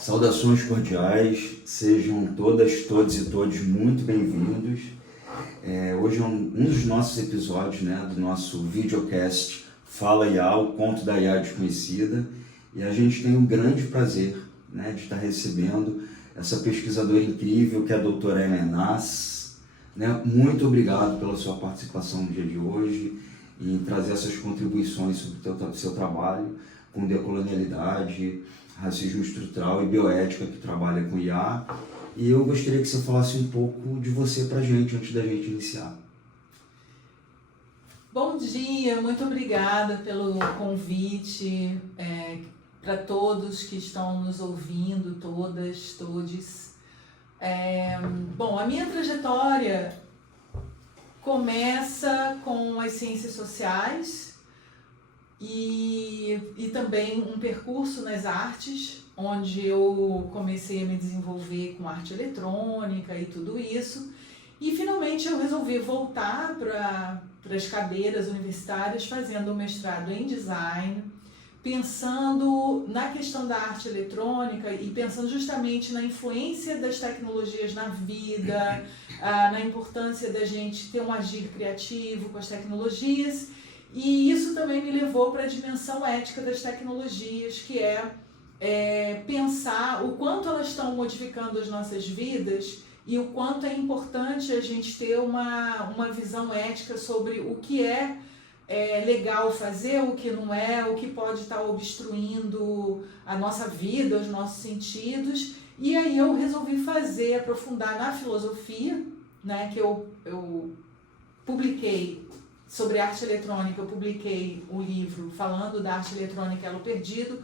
Saudações cordiais, sejam todas, todos e todos muito bem-vindos. Hoje é um dos nossos episódios, do nosso videocast Fala IA, o conto da IA desconhecida, e a gente tem um grande prazer, de estar recebendo essa pesquisadora incrível que é a doutora Ellen Nass. Muito obrigado pela sua participação no dia de hoje e em trazer essas contribuições sobre o seu trabalho com decolonialidade, racismo estrutural e bioética, que trabalha com IA. E eu gostaria que você falasse um pouco de você para a gente, antes da gente iniciar. Bom dia, muito obrigada pelo convite, para todos que estão nos ouvindo, todas, todes. Bom, a minha trajetória começa com as ciências sociais e também um percurso nas artes, onde eu comecei a me desenvolver com arte eletrônica e tudo isso. E finalmente eu resolvi voltar para as cadeiras universitárias, fazendo um mestrado em design, pensando na questão da arte eletrônica e pensando justamente na influência das tecnologias na vida, na importância da gente ter um agir criativo com as tecnologias. E isso também me levou para a dimensão ética das tecnologias, que é pensar o quanto elas estão modificando as nossas vidas e o quanto é importante a gente ter uma visão ética sobre o que é legal fazer, o que não é, o que pode estar obstruindo a nossa vida, os nossos sentidos. E aí eu resolvi aprofundar na filosofia, que eu publiquei sobre arte eletrônica. Eu publiquei o livro falando da arte eletrônica Elo Perdido,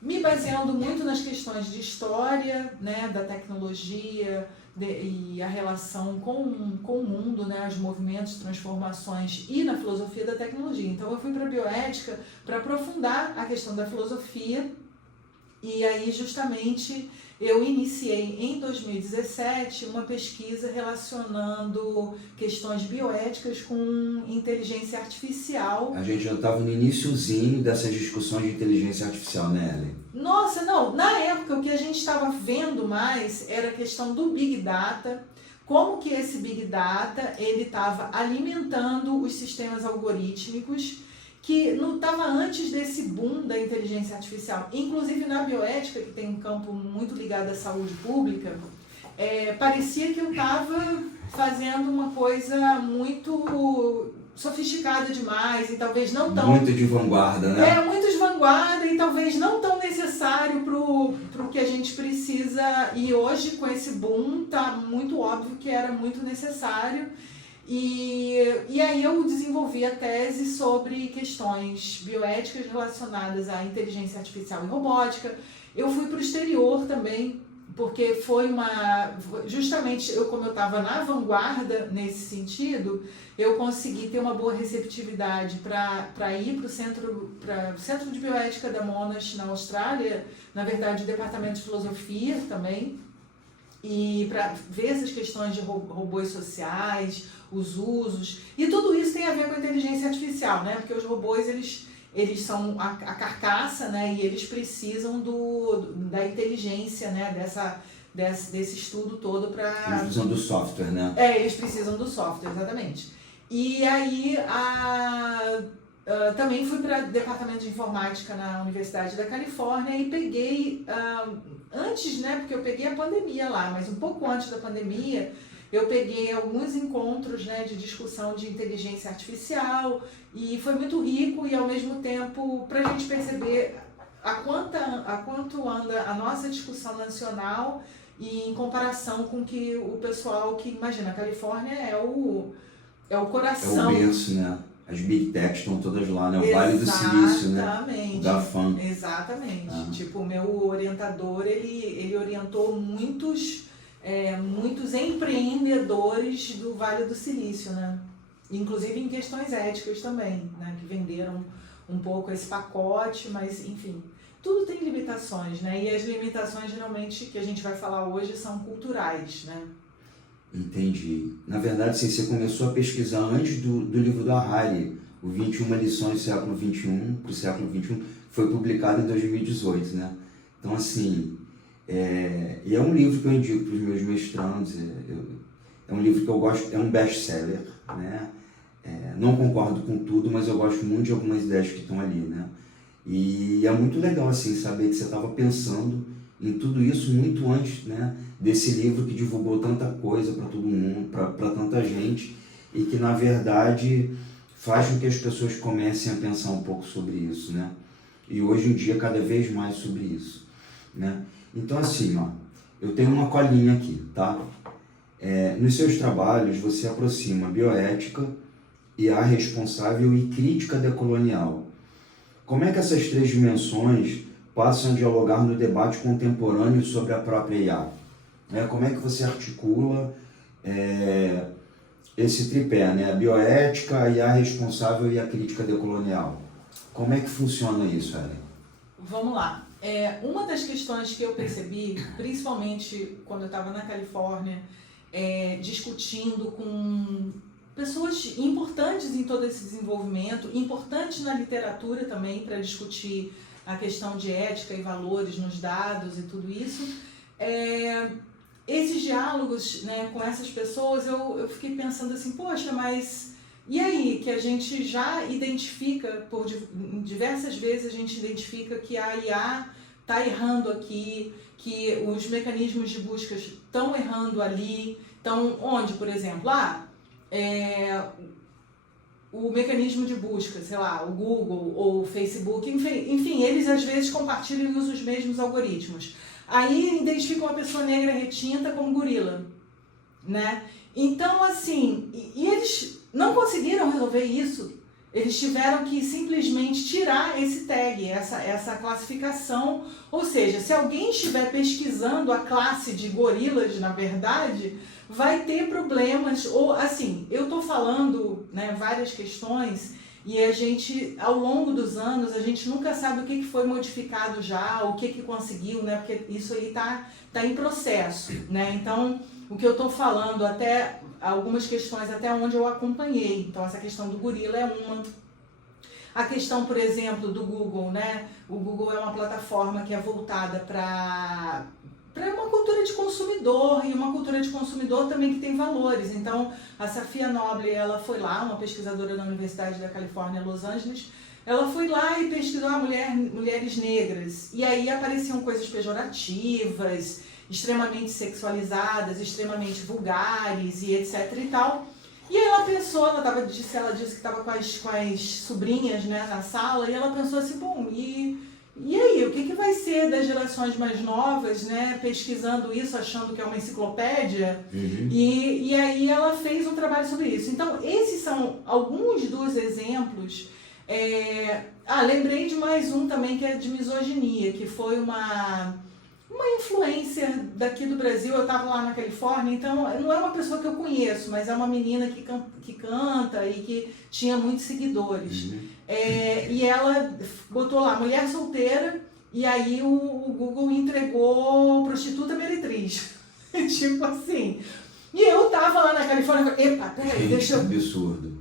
me baseando muito nas questões de história, da tecnologia e a relação com o mundo, os movimentos, transformações, e na filosofia da tecnologia. Então eu fui para a bioética para aprofundar a questão da filosofia, e aí justamente eu iniciei em 2017 uma pesquisa relacionando questões bioéticas com inteligência artificial. A gente já estava no iniciozinho dessas discussões de inteligência artificial, Ellen? Nossa, não! Na época o que a gente estava vendo mais era a questão do Big Data, como que esse Big Data ele estava alimentando os sistemas algorítmicos, que não estava antes desse boom da inteligência artificial. Inclusive na bioética, que tem um campo muito ligado à saúde pública, parecia que eu estava fazendo uma coisa muito sofisticada demais e talvez não tão... Muito de vanguarda, né? Muito de vanguarda e talvez não tão necessário pro que a gente precisa. E hoje, com esse boom, tá muito óbvio que era muito necessário. E aí eu desenvolvi a tese sobre questões bioéticas relacionadas à inteligência artificial e robótica. Eu fui para o exterior também, porque justamente como eu estava na vanguarda nesse sentido, eu consegui ter uma boa receptividade para ir para o Centro de Bioética da Monash, na Austrália, na verdade o Departamento de Filosofia também, e para ver essas questões de robôs sociais, os usos, e tudo isso tem a ver com a inteligência artificial, porque os robôs eles são a carcaça, e eles precisam da inteligência, desse estudo todo para... Eles precisam do software, eles precisam do software, exatamente. E aí também fui para o Departamento de Informática na Universidade da Califórnia e peguei, antes, porque eu peguei a pandemia lá, mas um pouco antes da pandemia, eu peguei alguns encontros de discussão de inteligência artificial, e foi muito rico e ao mesmo tempo para a gente perceber a quanto anda a nossa discussão nacional e em comparação com que o pessoal que, imagina, a Califórnia é o coração. É o berço, As Big Techs estão todas lá, o Vale do Silício, Exatamente. O GAFAM. Exatamente. Tipo, o meu orientador, ele orientou muitos empreendedores do Vale do Silício, Inclusive em questões éticas também, que venderam um pouco esse pacote, mas enfim, tudo tem limitações, E as limitações geralmente que a gente vai falar hoje são culturais, Entendi. Na verdade, você começou a pesquisar antes do livro do Harari, o 21 lições do século XXI para o século XXI, foi publicado em 2018, Então, assim, E é um livro que eu indico para os meus mestrandos, é um livro que eu gosto, é um best-seller, né? Não concordo com tudo, mas eu gosto muito de algumas ideias que estão ali, né? E é muito legal, assim, saber que você estava pensando em tudo isso muito antes, né, desse livro que divulgou tanta coisa para todo mundo, para tanta gente, e que, na verdade, faz com que as pessoas comecem a pensar um pouco sobre isso, né? E hoje em dia, cada vez mais sobre isso, né? Então, assim, ó, eu tenho uma colinha aqui, tá? Nos seus trabalhos, você aproxima bioética, IA responsável e crítica decolonial. Como é que essas três dimensões passam a dialogar no debate contemporâneo sobre a própria IA? Como é que você articula esse tripé, né? A bioética, a IA responsável e a crítica decolonial? Como é que funciona isso, Ellen? Vamos lá. Uma das questões que eu percebi, principalmente quando eu estava na Califórnia, discutindo com pessoas importantes em todo esse desenvolvimento, importantes na literatura também para discutir a questão de ética e valores nos dados e tudo isso. Esses diálogos, né, com essas pessoas, eu fiquei pensando assim, poxa, mas e aí, que a gente já identifica, diversas vezes a gente identifica que a IA está errando aqui, que os mecanismos de busca estão errando ali. Então, onde, por exemplo, o mecanismo de busca, sei lá, o Google ou o Facebook, enfim, eles às vezes compartilham e usam os mesmos algoritmos. Aí identificam uma pessoa negra retinta como gorila, né? Então, assim, e eles não conseguiram resolver isso. Eles tiveram que simplesmente tirar esse tag, essa classificação. Ou seja, se alguém estiver pesquisando a classe de gorilas, na verdade, vai ter problemas. Ou assim, eu estou falando, né, várias questões e a gente, ao longo dos anos, a gente nunca sabe o que foi modificado já, o que conseguiu, né? Porque isso aí tá em processo, né? Então, o que eu estou falando, até algumas questões até onde eu acompanhei. Então, essa questão do gorila é uma. A questão, por exemplo, do Google, né? O Google é uma plataforma que é voltada para uma cultura de consumidor, e uma cultura de consumidor também que tem valores. Então, a Safia Noble, ela foi lá, uma pesquisadora da Universidade da Califórnia, Los Angeles, ela foi lá e pesquisou mulheres negras. E aí apareciam coisas pejorativas, extremamente sexualizadas, extremamente vulgares e etc e tal. E aí ela pensou, ela disse que estava com as sobrinhas, né, na sala, e ela pensou assim, bom, e aí, o que vai ser das gerações mais novas, né, pesquisando isso, achando que é uma enciclopédia? Uhum. E aí ela fez um trabalho sobre isso. Então, esses são alguns dos exemplos. Lembrei de mais um também, que é de misoginia, que foi uma influencer daqui do Brasil. Eu estava lá na Califórnia, então não é uma pessoa que eu conheço, mas é uma menina que canta e que tinha muitos seguidores. Uhum. E ela botou lá, mulher solteira, e aí o Google entregou prostituta meretriz. Tipo assim. E eu tava lá na Califórnia e falei, epa, peraí, deixa eu... Absurdo.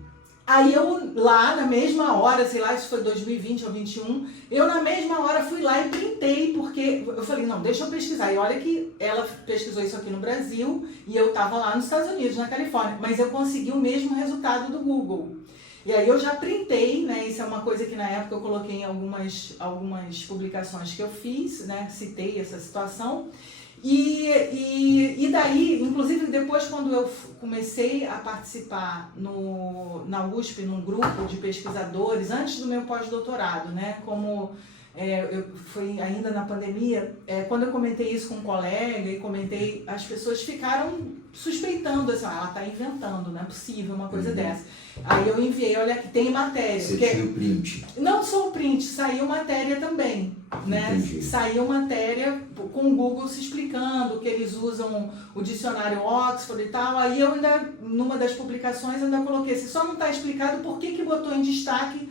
Aí eu lá, na mesma hora, sei lá, isso foi 2020 ou 2021, eu na mesma hora fui lá e printei, porque eu falei, não, deixa eu pesquisar. E olha que ela pesquisou isso aqui no Brasil e eu tava lá nos Estados Unidos, na Califórnia, mas eu consegui o mesmo resultado do Google. E aí eu já printei, né, isso é uma coisa que na época eu coloquei em algumas publicações que eu fiz, né, citei essa situação. E daí, inclusive depois quando eu comecei a participar na USP, num grupo de pesquisadores, antes do meu pós-doutorado, né, foi ainda na pandemia, quando eu comentei isso com um colega e comentei, as pessoas ficaram suspeitando, assim, ela está inventando, não é possível uma coisa dessa. Aí eu enviei, olha aqui, tem matéria. Você tinha o print? Não só o print, saiu matéria também, né? Entendi. Saiu matéria com o Google se explicando que eles usam o dicionário Oxford e tal. Aí eu ainda, numa das publicações, ainda coloquei assim, só não está explicado por que botou em destaque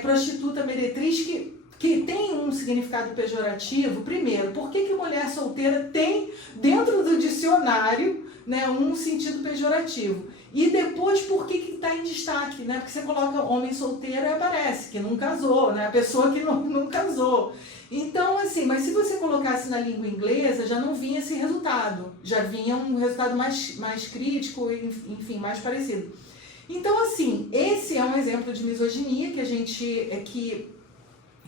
prostituta meretriz, que que tem um significado pejorativo, primeiro, por que mulher solteira tem dentro do dicionário, né, um sentido pejorativo? E depois, por que está em destaque? Né? Porque você coloca homem solteiro e aparece que não casou, né? A pessoa que não casou. Então, assim, mas se você colocasse na língua inglesa, já não vinha esse resultado. Já vinha um resultado mais crítico, enfim, mais parecido. Então, assim, esse é um exemplo de misoginia que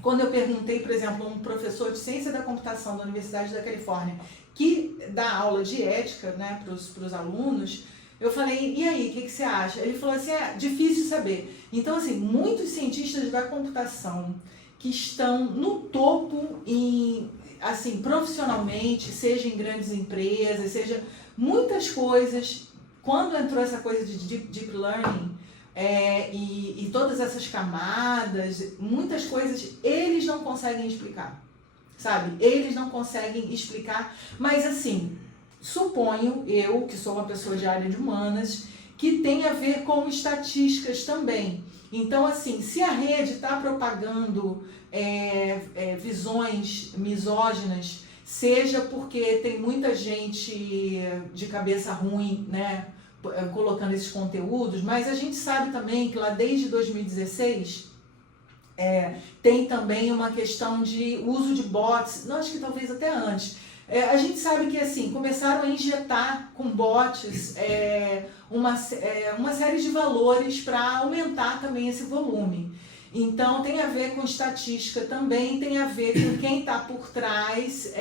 quando eu perguntei, por exemplo, a um professor de ciência da computação da Universidade da Califórnia, que dá aula de ética, né, para os alunos, eu falei, e aí, o que você acha? Ele falou assim, é difícil saber. Então, assim, muitos cientistas da computação que estão no topo, assim, profissionalmente, seja em grandes empresas, seja muitas coisas, quando entrou essa coisa de deep learning, e todas essas camadas, muitas coisas, eles não conseguem explicar, sabe? Eles não conseguem explicar, mas assim, suponho eu, que sou uma pessoa de área de humanas, que tem a ver com estatísticas também. Então, assim, se a rede está propagando visões misóginas, seja porque tem muita gente de cabeça ruim, né, colocando esses conteúdos, mas a gente sabe também que lá desde 2016 tem também uma questão de uso de bots, não, acho que talvez até antes. A gente sabe que assim, começaram a injetar com bots uma série de valores para aumentar também esse volume. Então tem a ver com estatística também, tem a ver com quem está por trás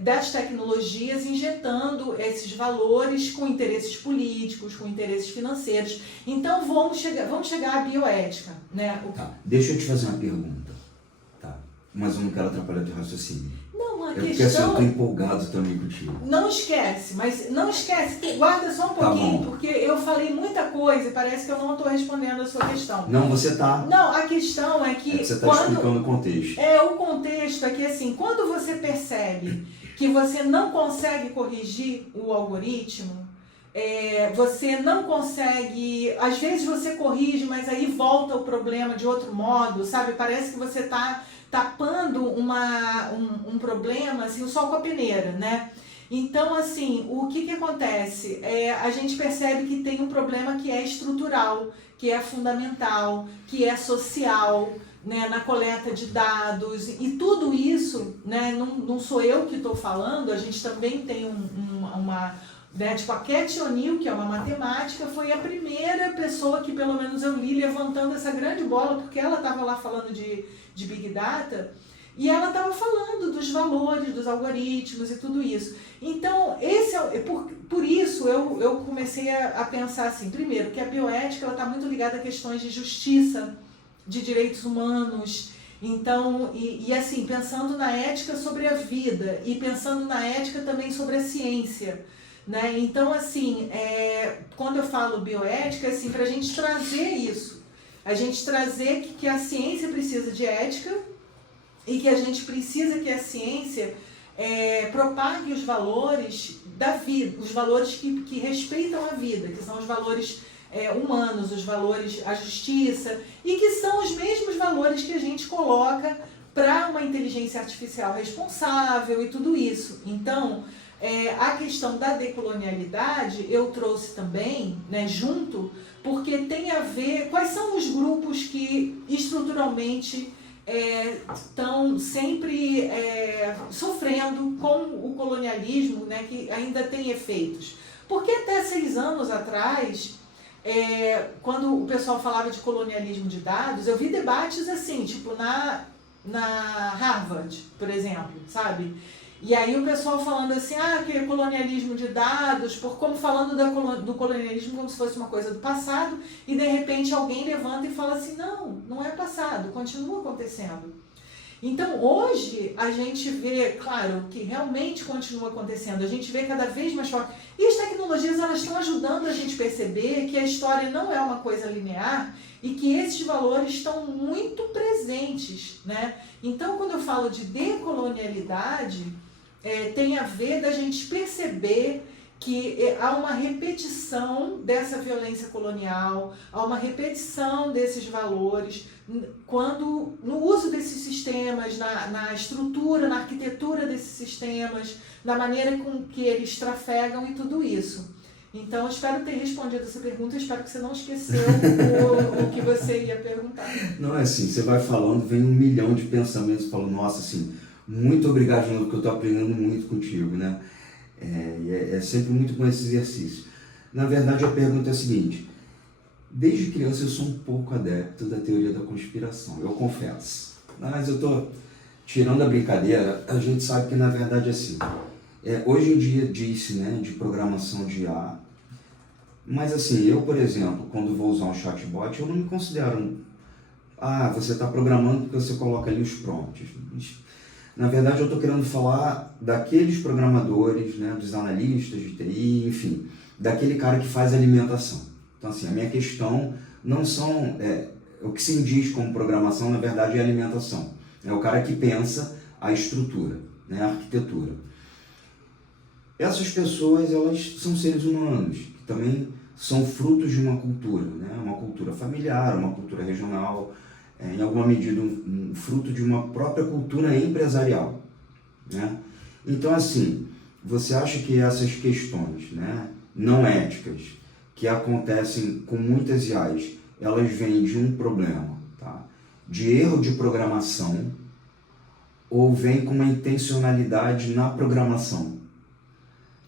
das tecnologias, injetando esses valores com interesses políticos, com interesses financeiros. Então vamos chegar à bioética, né? Tá, deixa eu te fazer uma pergunta, tá? Mas eu não quero atrapalhar teu raciocínio. Não, a porque questão... assim, eu tô empolgado também contigo. Não esquece, guarda só um pouquinho, porque eu falei muita coisa e parece que eu não estou respondendo a sua questão. Não, você tá... Não, a questão é que... você está explicando o contexto. O contexto é que assim, quando você percebe que você não consegue corrigir o algoritmo, você não consegue... Às vezes você corrige, mas aí volta o problema de outro modo, sabe? Parece que você está tapando um problema, assim, o sol com a peneira, né? Então, assim, o que acontece? A gente percebe que tem um problema que é estrutural, que é fundamental, que é social, né, na coleta de dados, e tudo isso, né, não sou eu que estou falando, a gente também tem uma... Né, tipo, a Cat O'Neill, que é uma matemática, foi a primeira pessoa que, pelo menos eu li, levantando essa grande bola, porque ela estava lá falando de Big Data, e ela estava falando dos valores, dos algoritmos e tudo isso. Então, por isso eu comecei a pensar assim, primeiro, que a bioética está muito ligada a questões de justiça, de direitos humanos. Então, e assim, pensando na ética sobre a vida, e pensando na ética também sobre a ciência, né? Então, assim, quando eu falo bioética, assim, para a gente trazer isso, a gente trazer que a ciência precisa de ética e que a gente precisa que a ciência propague os valores da vida, os valores que respeitam a vida, que são os valores humanos, os valores, a justiça, e que são os mesmos valores que a gente coloca para uma inteligência artificial responsável e tudo isso. Então, a questão da decolonialidade eu trouxe também, né, junto, porque tem a ver quais são os grupos que estruturalmente estão sempre sofrendo com o colonialismo, né, que ainda tem efeitos. Porque até 6 anos atrás, quando o pessoal falava de colonialismo de dados, eu vi debates assim, tipo na Harvard, por exemplo, sabe? E aí o pessoal falando assim, que é colonialismo de dados, como falando do colonialismo como se fosse uma coisa do passado, e de repente alguém levanta e fala assim, não é passado, continua acontecendo. Então hoje a gente vê, claro, que realmente continua acontecendo, a gente vê cada vez mais forte. E as tecnologias, elas estão ajudando a gente a perceber que a história não é uma coisa linear e que esses valores estão muito presentes, né? Então quando eu falo de decolonialidade, tem a ver da gente perceber que há uma repetição dessa violência colonial, há uma repetição desses valores, quando no uso desses sistemas, na estrutura, na arquitetura desses sistemas, na maneira com que eles trafegam e tudo isso. Então, eu espero ter respondido essa pergunta, eu espero que você não esqueceu o que você ia perguntar. Não, é assim, você vai falando, vem 1 milhão de pensamentos, falo, nossa, assim, muito obrigado, João, porque eu estou aprendendo muito contigo, né? É sempre muito bom esse exercício. Na verdade, a pergunta é a seguinte: desde criança eu sou um pouco adepto da teoria da conspiração, eu confesso. Mas eu estou tirando a brincadeira, a gente sabe que na verdade é assim. Hoje em dia diz-se, né, de programação de IA, mas assim, eu, por exemplo, quando vou usar um chatbot, eu não me considero você está programando porque você coloca ali os prompts. Na verdade, eu estou querendo falar daqueles programadores, né, dos analistas de TI, enfim, daquele cara que faz alimentação. Então, assim, a minha questão não são... o que se diz como programação, na verdade, é alimentação. É o cara que pensa a estrutura, né, a arquitetura. Essas pessoas, elas são seres humanos, que também são frutos de uma cultura, né, uma cultura familiar, uma cultura regional, em alguma medida um fruto de uma própria cultura empresarial, né? Então, assim, você acha que essas questões, né, não éticas, que acontecem com muitas IAs, elas vêm de um problema, tá? De erro de programação, ou vem com uma intencionalidade na programação?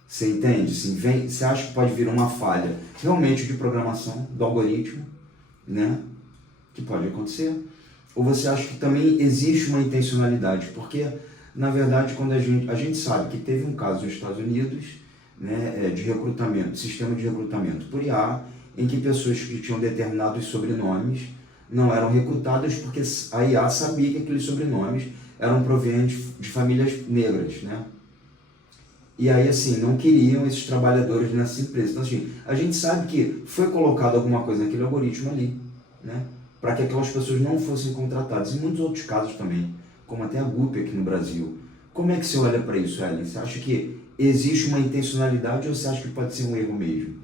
Você entende? Assim, você acha que pode vir uma falha realmente de programação do algoritmo, né? Que pode acontecer, ou você acha que também existe uma intencionalidade? Porque, na verdade, quando a gente sabe que teve um caso nos Estados Unidos, né, de recrutamento, sistema de recrutamento por IA, em que pessoas que tinham determinados sobrenomes não eram recrutadas porque a IA sabia que aqueles sobrenomes eram provenientes de famílias negras, né? E aí, assim, não queriam esses trabalhadores nessa empresa. Então, assim, a gente sabe que foi colocado alguma coisa naquele algoritmo ali, né, para que aquelas pessoas não fossem contratadas. Em muitos outros casos também, como até a GUP aqui no Brasil. Como é que você olha para isso, Ellen? Você acha que existe uma intencionalidade ou você acha que pode ser um erro mesmo?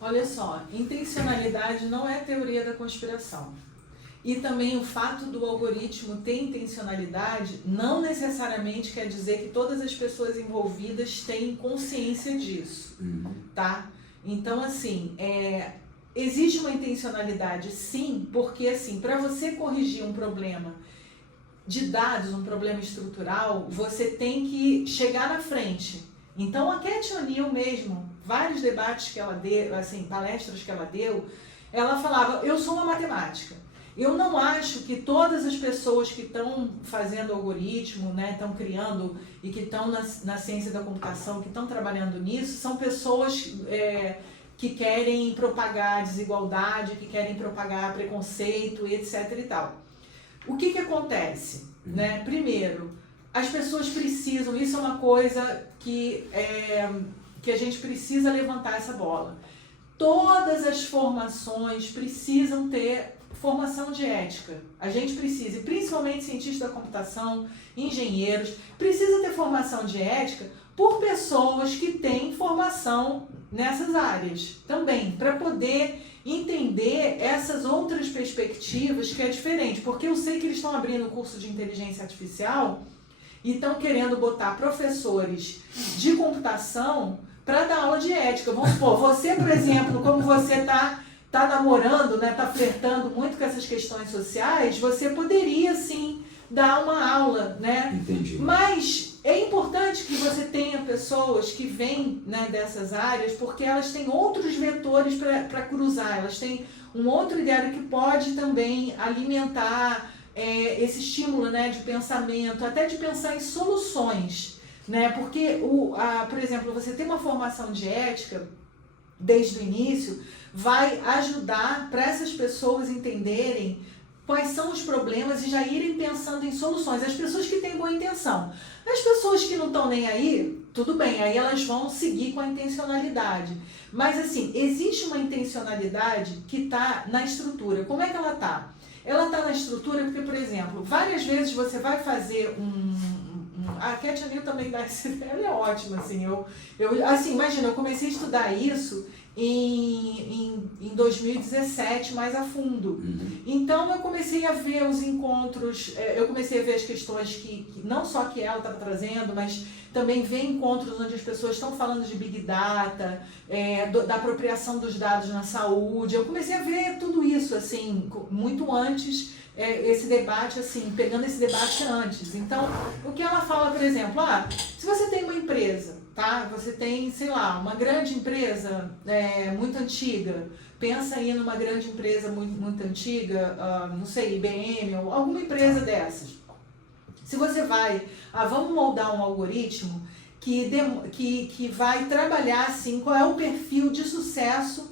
Olha só, intencionalidade não é teoria da conspiração. E também o fato do algoritmo ter intencionalidade não necessariamente quer dizer que todas as pessoas envolvidas têm consciência disso, tá? Então, assim, existe uma intencionalidade, sim, porque, assim, para você corrigir um problema de dados, um problema estrutural, você tem que chegar na frente. Então, a Cathy O'Neil mesmo, vários debates que ela deu, assim, palestras que ela deu, ela falava, eu sou uma matemática. Eu não acho que todas as pessoas que estão fazendo algoritmo, né, estão criando e que estão na ciência da computação, que estão trabalhando nisso, são pessoas que querem propagar desigualdade, que querem propagar preconceito, etc. e tal. O que acontece? Né? Primeiro, as pessoas precisam, isso é uma coisa que a gente precisa levantar essa bola. Todas as formações precisam ter formação de ética. A gente precisa, e principalmente cientistas da computação, engenheiros, precisa ter formação de ética por pessoas que têm formação nessas áreas também, para poder entender essas outras perspectivas que é diferente, porque eu sei que eles estão abrindo um curso de inteligência artificial e estão querendo botar professores de computação para dar aula de ética. Vamos supor, você, por exemplo, como você está namorando, né, está flertando muito com essas questões sociais, você poderia, sim, dar uma aula, né? Entendi. Mas é importante que você tenha pessoas que vêm, né, dessas áreas, porque elas têm outros vetores para cruzar, elas têm um outro ideário que pode também alimentar esse estímulo, né, de pensamento, até de pensar em soluções, né? Porque, por exemplo, você tem uma formação de ética desde o início, vai ajudar para essas pessoas entenderem quais são os problemas e já irem pensando em soluções. As pessoas que têm boa intenção. As pessoas que não estão nem aí, tudo bem, aí elas vão seguir com a intencionalidade. Mas, assim, existe uma intencionalidade que está na estrutura. Como é que ela está? Ela está na estrutura porque, por exemplo, várias vezes você vai fazer um A Katia Neal também dá ela é ótima, assim, assim, imagina, eu comecei a estudar isso em 2017 mais a fundo. Então eu comecei a ver os encontros, eu comecei a ver as questões que não só que ela estava trazendo, mas também ver encontros onde as pessoas estão falando de Big Data, da apropriação dos dados na saúde. Eu comecei a ver tudo isso, assim, muito antes, esse debate, assim, pegando esse debate antes. Então, o que ela fala, por exemplo, se você tem uma empresa, tá? Você tem, sei lá, uma grande empresa muito antiga, pensa aí numa grande empresa muito antiga, não sei, IBM ou alguma empresa dessas. Se você vai, vamos moldar um algoritmo que vai trabalhar assim, qual é o perfil de sucesso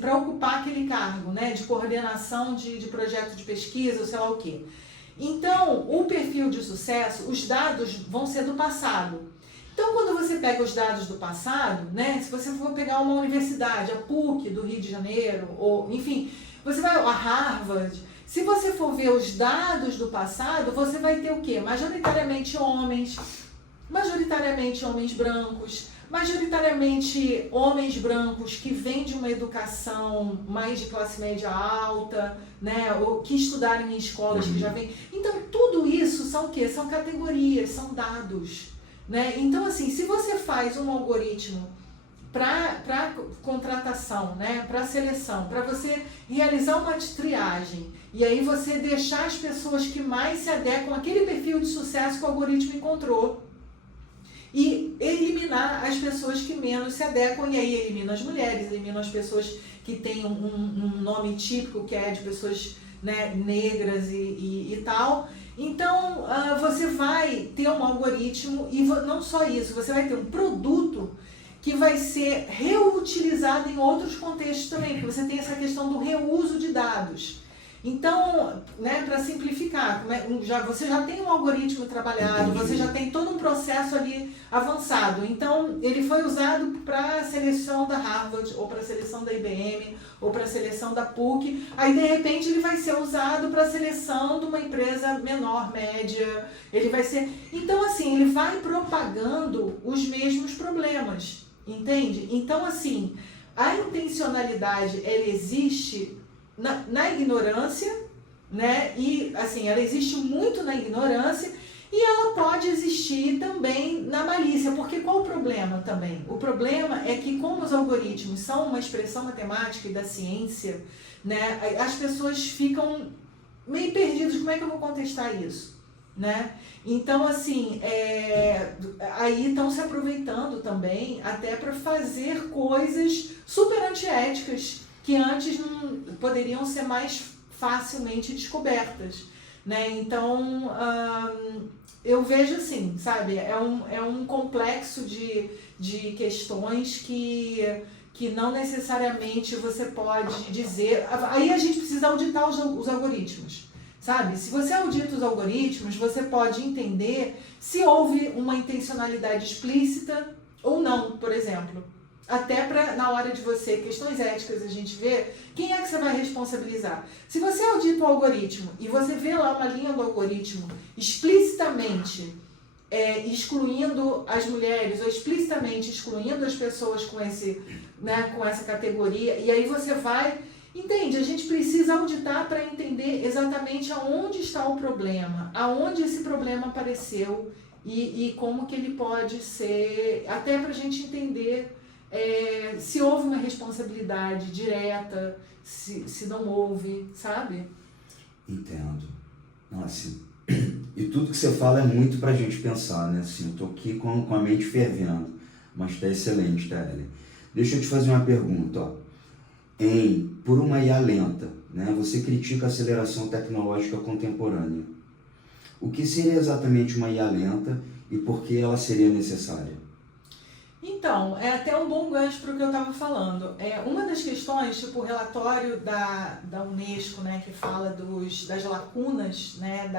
para ocupar aquele cargo, né, de coordenação de projeto de pesquisa, ou sei lá o quê. Então, o perfil de sucesso, os dados vão ser do passado. Então, quando você pega os dados do passado, né, se você for pegar uma universidade, a PUC do Rio de Janeiro, ou enfim, você vai a Harvard, se você for ver os dados do passado, você vai ter o quê? Majoritariamente homens brancos, majoritariamente homens brancos que vêm de uma educação mais de classe média alta, né, ou que estudaram em escolas que já vêm. Então, tudo isso são o quê? São categorias, são dados, né? Então, assim, se você faz um algoritmo para contratação, né, para seleção, para você realizar uma triagem, e aí você deixar as pessoas que mais se adequam àquele perfil de sucesso que o algoritmo encontrou, e eliminar as pessoas que menos se adequam, e aí elimina as mulheres, elimina as pessoas que têm um nome típico, que é de pessoas, né, negras e tal. Então, você vai ter um algoritmo, e não só isso, você vai ter um produto que vai ser reutilizado em outros contextos também, porque você tem essa questão do reuso de dados. Então, né, para simplificar, você já tem um algoritmo trabalhado, você já tem todo um processo ali avançado. Então, ele foi usado para a seleção da Harvard, ou para a seleção da IBM, ou para a seleção da PUC. Aí, de repente, ele vai ser usado para a seleção de uma empresa menor, média. Ele vai ser... Então, assim, ele vai propagando os mesmos problemas, entende? Então, assim, a intencionalidade, ela existe na ignorância, né? E assim, ela existe muito na ignorância, e ela pode existir também na malícia, porque qual o problema também? O problema é que, como os algoritmos são uma expressão matemática e da ciência, né, as pessoas ficam meio perdidas, como é que eu vou contestar isso, né? Então, assim, aí estão se aproveitando também até para fazer coisas super antiéticas, que antes não poderiam ser mais facilmente descobertas, né? Então, eu vejo assim, sabe, é um complexo de questões que não necessariamente você pode dizer. Aí a gente precisa auditar os algoritmos, sabe? Se você audita os algoritmos, você pode entender se houve uma intencionalidade explícita ou não, por exemplo. Até para, na hora de você, questões éticas, a gente vê, quem é que você vai responsabilizar? Se você audita o algoritmo e você vê lá uma linha do algoritmo explicitamente excluindo as mulheres, ou explicitamente excluindo as pessoas com essa categoria, e aí você vai... Entende? A gente precisa auditar para entender exatamente aonde está o problema, aonde esse problema apareceu e como que ele pode ser, até para a gente entender... se houve uma responsabilidade direta, se não houve, sabe? Entendo. Nossa, e tudo que você fala é muito pra gente pensar, né? Assim, eu tô aqui com a mente fervendo, mas tá excelente, tá, Ellen? Deixa eu te fazer uma pergunta, ó. Por uma IA lenta, né? Você critica a aceleração tecnológica contemporânea. O que seria exatamente uma IA lenta e por que ela seria necessária? Então, é até um bom gancho para o que eu estava falando. Uma das questões, tipo o relatório da Unesco, né, que fala das lacunas, né,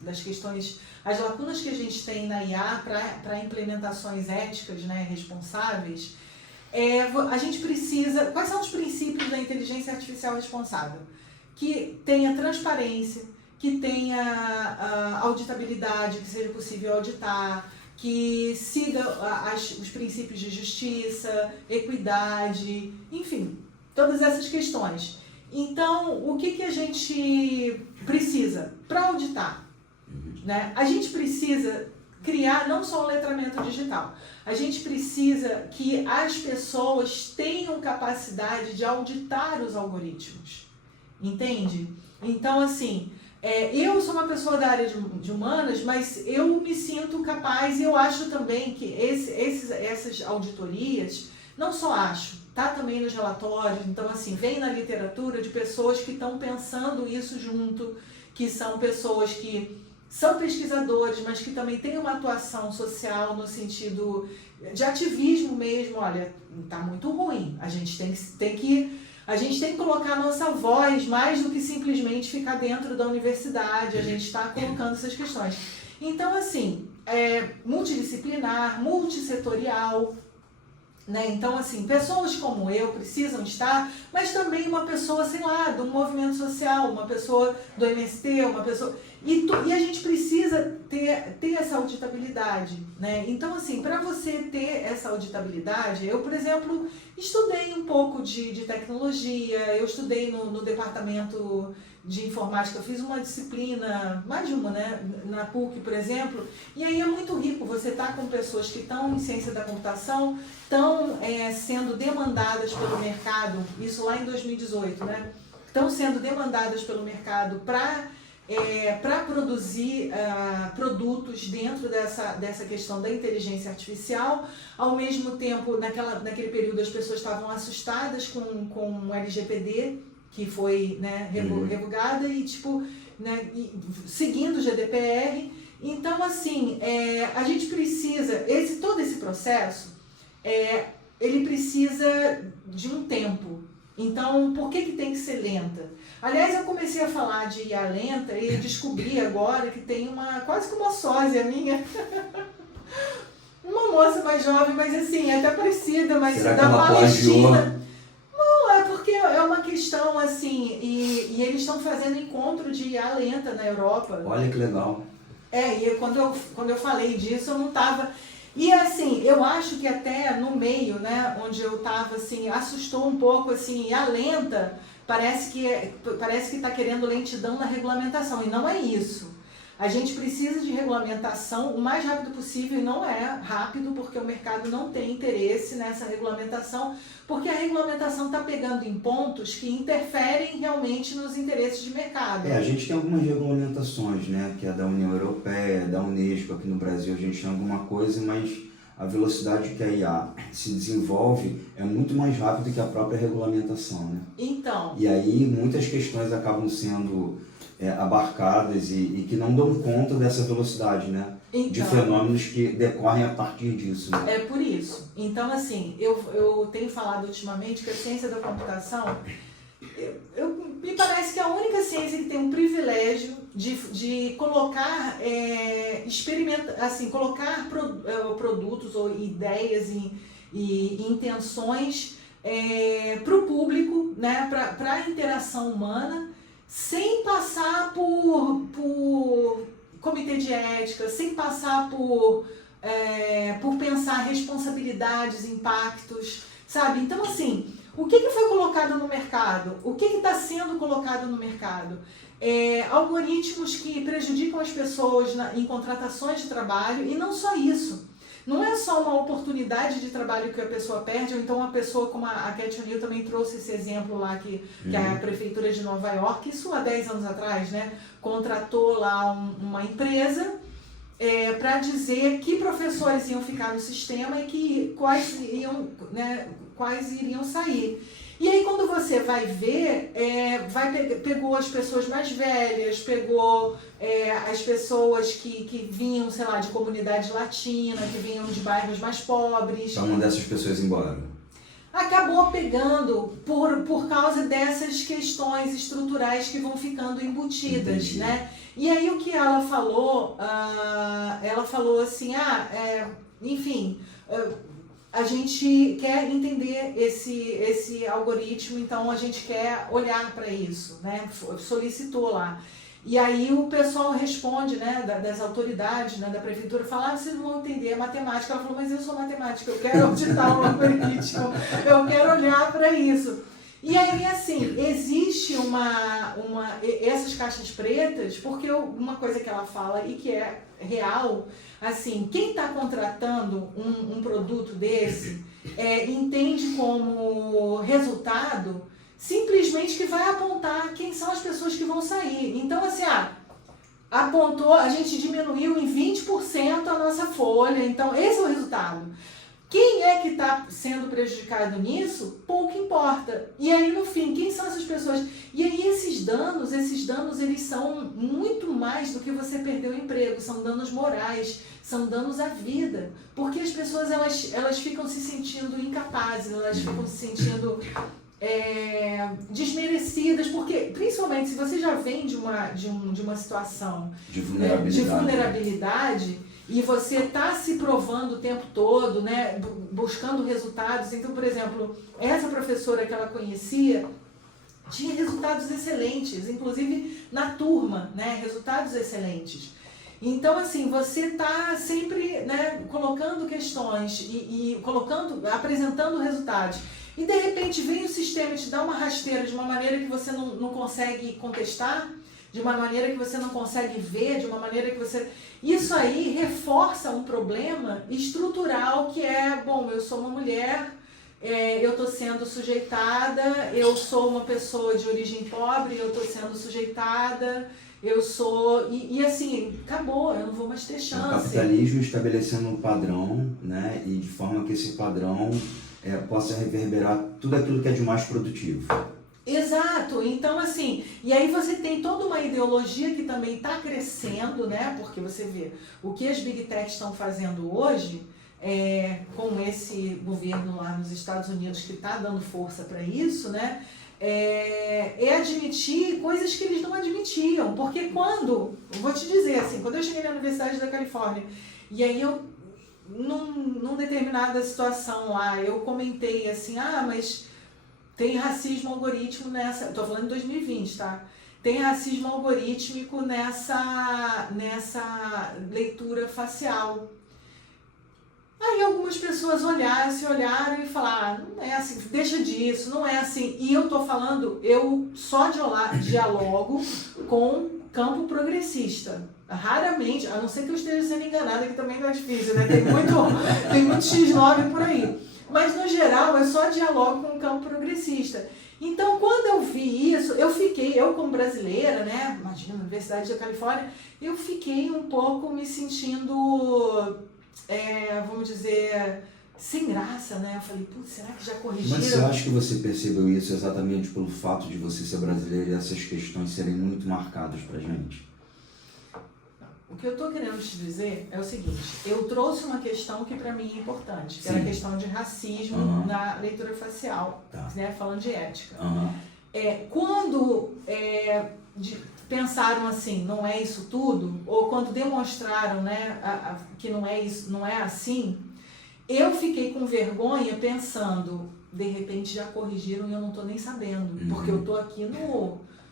das questões, as lacunas que a gente tem na IA para implementações éticas, né, responsáveis, a gente precisa... Quais são os princípios da inteligência artificial responsável? Que tenha transparência, que tenha auditabilidade, que seja possível auditar, que siga os princípios de justiça, equidade, enfim, todas essas questões. Então, o que a gente precisa para auditar? Né? A gente precisa criar não só o letramento digital, a gente precisa que as pessoas tenham capacidade de auditar os algoritmos, entende? Então, assim, eu sou uma pessoa da área de humanas, mas eu me sinto capaz, e eu acho também que essas auditorias, não só acho, tá também nos relatórios, então assim, vem na literatura de pessoas que estão pensando isso junto, que são pessoas que são pesquisadores, mas que também têm uma atuação social no sentido de ativismo mesmo. Olha, tá muito ruim, a gente tem que colocar a nossa voz mais do que simplesmente ficar dentro da universidade, a gente está colocando essas questões. Então, assim, multidisciplinar, multissetorial, né? Então, assim, pessoas como eu precisam estar, mas também uma pessoa, sei lá, do movimento social, uma pessoa do MST, uma pessoa... E a gente precisa ter essa auditabilidade, né? Então, assim, para você ter essa auditabilidade, eu, por exemplo, estudei um pouco de tecnologia, eu estudei no departamento de informática, eu fiz uma disciplina, mais de uma, né, na PUC, por exemplo, e aí é muito rico, você tá com pessoas que estão em ciência da computação, estão sendo demandadas pelo mercado, isso lá em 2018, né, estão sendo demandadas pelo mercado para produzir produtos dentro dessa questão da inteligência artificial. Ao mesmo tempo, naquele período, as pessoas estavam assustadas com o LGPD, que foi, né, revogada, e tipo, né, seguindo o GDPR. Então, assim, a gente precisa, todo esse processo, ele precisa de um tempo. Então, por que tem que ser lenta? Aliás, eu comecei a falar de IA lenta e descobri agora que tem quase que uma sósia minha, uma moça mais jovem, mas assim, até parecida, mas será da que ela Palestina. Não, é porque é uma questão assim, e eles estão fazendo encontro de IA lenta na Europa. Olha que legal. E quando eu falei disso, eu não estava... E assim, eu acho que até no meio, né, onde eu estava, assim, assustou um pouco, assim, a lenta parece que está querendo lentidão na regulamentação, e não é isso. A gente precisa de regulamentação o mais rápido possível, e não é rápido porque o mercado não tem interesse nessa regulamentação, porque a regulamentação está pegando em pontos que interferem realmente nos interesses de mercado. A gente tem algumas regulamentações, né, que é da União Europeia, da Unesco, aqui no Brasil a gente tem alguma coisa, mas a velocidade que a IA se desenvolve é muito mais rápida que a própria regulamentação, né? Então... E aí muitas questões acabam sendo abarcadas e que não dão conta dessa velocidade, né? Então, de fenômenos que decorrem a partir disso. Né? É por isso. Então, assim, eu tenho falado ultimamente que a ciência da computação, me parece que é a única ciência que tem um privilégio de colocar, colocar produtos ou ideias e intenções para o público, né? Para a interação humana, sem passar por comitê de ética, sem passar por pensar responsabilidades, impactos, sabe? Então, assim, o que foi colocado no mercado? O que está sendo colocado no mercado? Algoritmos que prejudicam as pessoas em contratações de trabalho, e não só isso. Não é só uma oportunidade de trabalho que a pessoa perde, ou então uma pessoa, como a Cat O'Neill também trouxe esse exemplo lá, que a Prefeitura de Nova York, isso há 10 anos atrás, né, contratou lá uma empresa para dizer que professores iam ficar no sistema e quais iriam sair. E aí, quando você vai ver, pegou as pessoas mais velhas, pegou as pessoas que vinham, sei lá, de comunidade latina, que vinham de bairros mais pobres. Para mandar essas pessoas embora. Acabou pegando por causa dessas questões estruturais que vão ficando embutidas, Entendi. né? E aí o que ela falou assim, enfim... a gente quer entender esse algoritmo, então a gente quer olhar para isso, né? Solicitou lá. E aí o pessoal responde, né, das autoridades, né, da prefeitura, fala, vocês não vão entender, é matemática. Ela falou, mas eu sou matemática, eu quero auditar o algoritmo, eu quero olhar para isso. E aí, assim, existe essas caixas pretas, porque uma coisa que ela fala e que é real, assim, quem está contratando um produto desse entende como resultado simplesmente que vai apontar quem são as pessoas que vão sair. Então, assim, apontou, a gente diminuiu em 20% a nossa folha, então esse é o resultado. Quem é que está sendo prejudicado nisso? Pouco importa. E aí, no fim, quem são essas pessoas? E aí, esses danos, eles são muito mais do que você perder o emprego. São danos morais, são danos à vida. Porque as pessoas, elas ficam se sentindo incapazes, elas ficam se sentindo desmerecidas. Porque, principalmente, se você já vem de uma situação de vulnerabilidade e você está se provando o tempo todo, né, buscando resultados. Então, por exemplo, essa professora que ela conhecia tinha resultados excelentes, inclusive na turma, né, resultados excelentes. Então, assim, você está sempre, né, colocando questões e apresentando resultados. E, de repente, vem o sistema e te dá uma rasteira de uma maneira que você não consegue contestar, de uma maneira que você não consegue ver, de uma maneira que você... Isso aí reforça um problema estrutural que eu sou uma mulher, eu estou sendo sujeitada, eu sou uma pessoa de origem pobre, eu estou sendo sujeitada, eu sou... E assim, acabou, eu não vou mais ter chance. O capitalismo estabelecendo um padrão, né, e de forma que esse padrão possa reverberar tudo aquilo que é de mais produtivo. Exato, então assim, e aí você tem toda uma ideologia que também está crescendo, né? Porque você vê o que as Big Techs estão fazendo hoje, com esse governo lá nos Estados Unidos que está dando força para isso, né? Admitir coisas que eles não admitiam, porque vou te dizer assim, quando eu cheguei na Universidade da Califórnia, e aí eu, numa determinada situação lá, eu comentei assim, mas... tem racismo algorítmico nessa... Estou falando de 2020, tá? Tem racismo algorítmico nessa leitura facial. Aí algumas pessoas olharam e falaram, não é assim, deixa disso, não é assim. E eu estou falando, eu só dialogo com campo progressista. Raramente, a não ser que eu esteja sendo enganada, que também não é difícil, né? Tem muito X9 por aí. Mas, no geral, eu só dialogo com o campo progressista. Então, quando eu vi isso, eu como brasileira, né, imagina, na Universidade da Califórnia, eu fiquei um pouco me sentindo, vamos dizer, sem graça, né? Eu falei, putz, será que já corrigiram? Mas você acha que você percebeu isso exatamente pelo fato de você ser brasileira e essas questões serem muito marcadas pra gente? O que eu estou querendo te dizer é o seguinte, eu trouxe uma questão que para mim é importante, que era a questão de racismo na leitura facial, né, falando de ética. Quando pensaram assim, não é isso tudo, ou quando demonstraram, né, que não é isso, não é assim, eu fiquei com vergonha pensando, de repente já corrigiram e eu não estou nem sabendo, porque eu estou aqui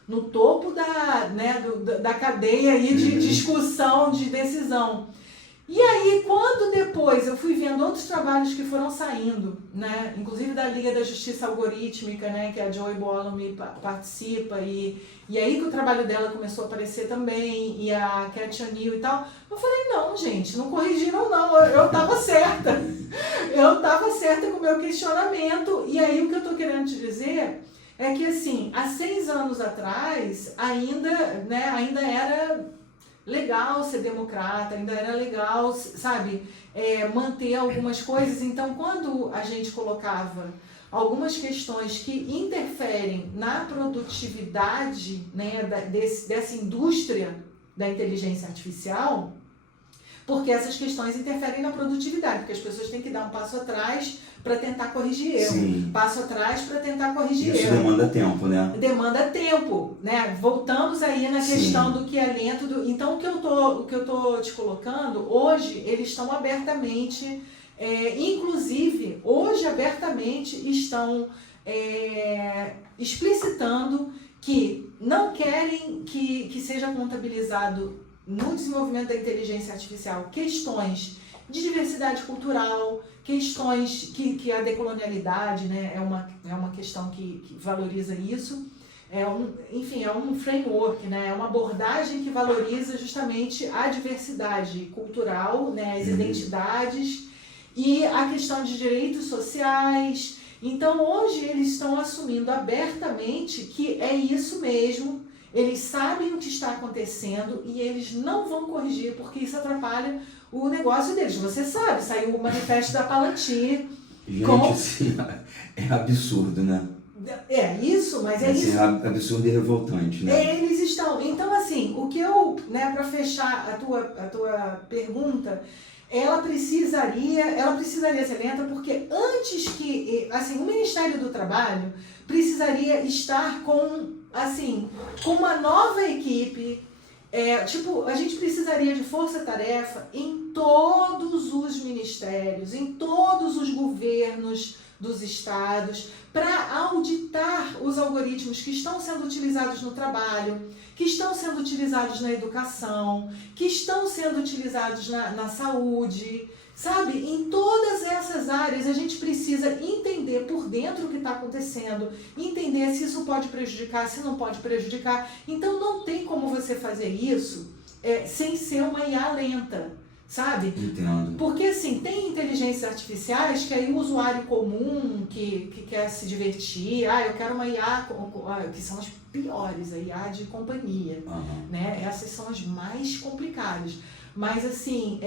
no topo da cadeia aí de discussão, de decisão. E aí, quando depois eu fui vendo outros trabalhos que foram saindo, né, inclusive da Liga da Justiça Algorítmica, né, que a Joy Bolomy participa, e aí que o trabalho dela começou a aparecer também, e a Cat O'Neill e tal, eu falei, não, gente, não corrigiram não, eu estava certa. Eu estava certa com o meu questionamento, e aí o que eu estou querendo te dizer é que, assim, há 6 anos atrás, ainda era legal ser democrata, ainda era legal, sabe, manter algumas coisas. Então, quando a gente colocava algumas questões que interferem na produtividade, né, dessa indústria da inteligência artificial, porque essas questões interferem na produtividade, porque as pessoas têm que dar um passo atrás para tentar corrigir erro. Sim. Passo atrás para tentar corrigir Isso erro. demanda tempo, né? Demanda tempo, né? Voltamos aí na questão do que é lento. Então, o que eu tô te colocando, hoje, eles estão abertamente, inclusive, hoje abertamente estão explicitando que não querem que seja contabilizado no desenvolvimento da inteligência artificial questões de diversidade cultural, questões que a decolonialidade, né, é uma questão que valoriza isso. Enfim, é um framework, né, é uma abordagem que valoriza justamente a diversidade cultural, né, as identidades e a questão de direitos sociais. Então, hoje eles estão assumindo abertamente que é isso mesmo, eles sabem o que está acontecendo e eles não vão corrigir porque isso atrapalha o negócio deles. Você sabe, saiu o manifesto da Palantir. Gente, assim, é absurdo, né? Isso, mas é assim, isso. É absurdo e revoltante, né? Eles estão. Então, assim, o que eu, né, para fechar a tua pergunta, ela precisaria ser lenta, porque antes que, assim, o Ministério do Trabalho precisaria estar com uma nova equipe. A gente precisaria de força-tarefa em todos os ministérios, em todos os governos dos estados, para auditar os algoritmos que estão sendo utilizados no trabalho, que estão sendo utilizados na educação, que estão sendo utilizados na saúde, sabe? Em todas essas áreas a gente precisa entender por dentro o que está acontecendo, entender se isso pode prejudicar, se não pode prejudicar. Então não tem como você fazer isso sem ser uma IA lenta, sabe? Entendo. Porque assim, tem inteligências artificiais que aí o usuário comum que quer se divertir, eu quero uma IA, que são as piores, a IA de companhia, né? Essas são as mais complicadas. Mas assim,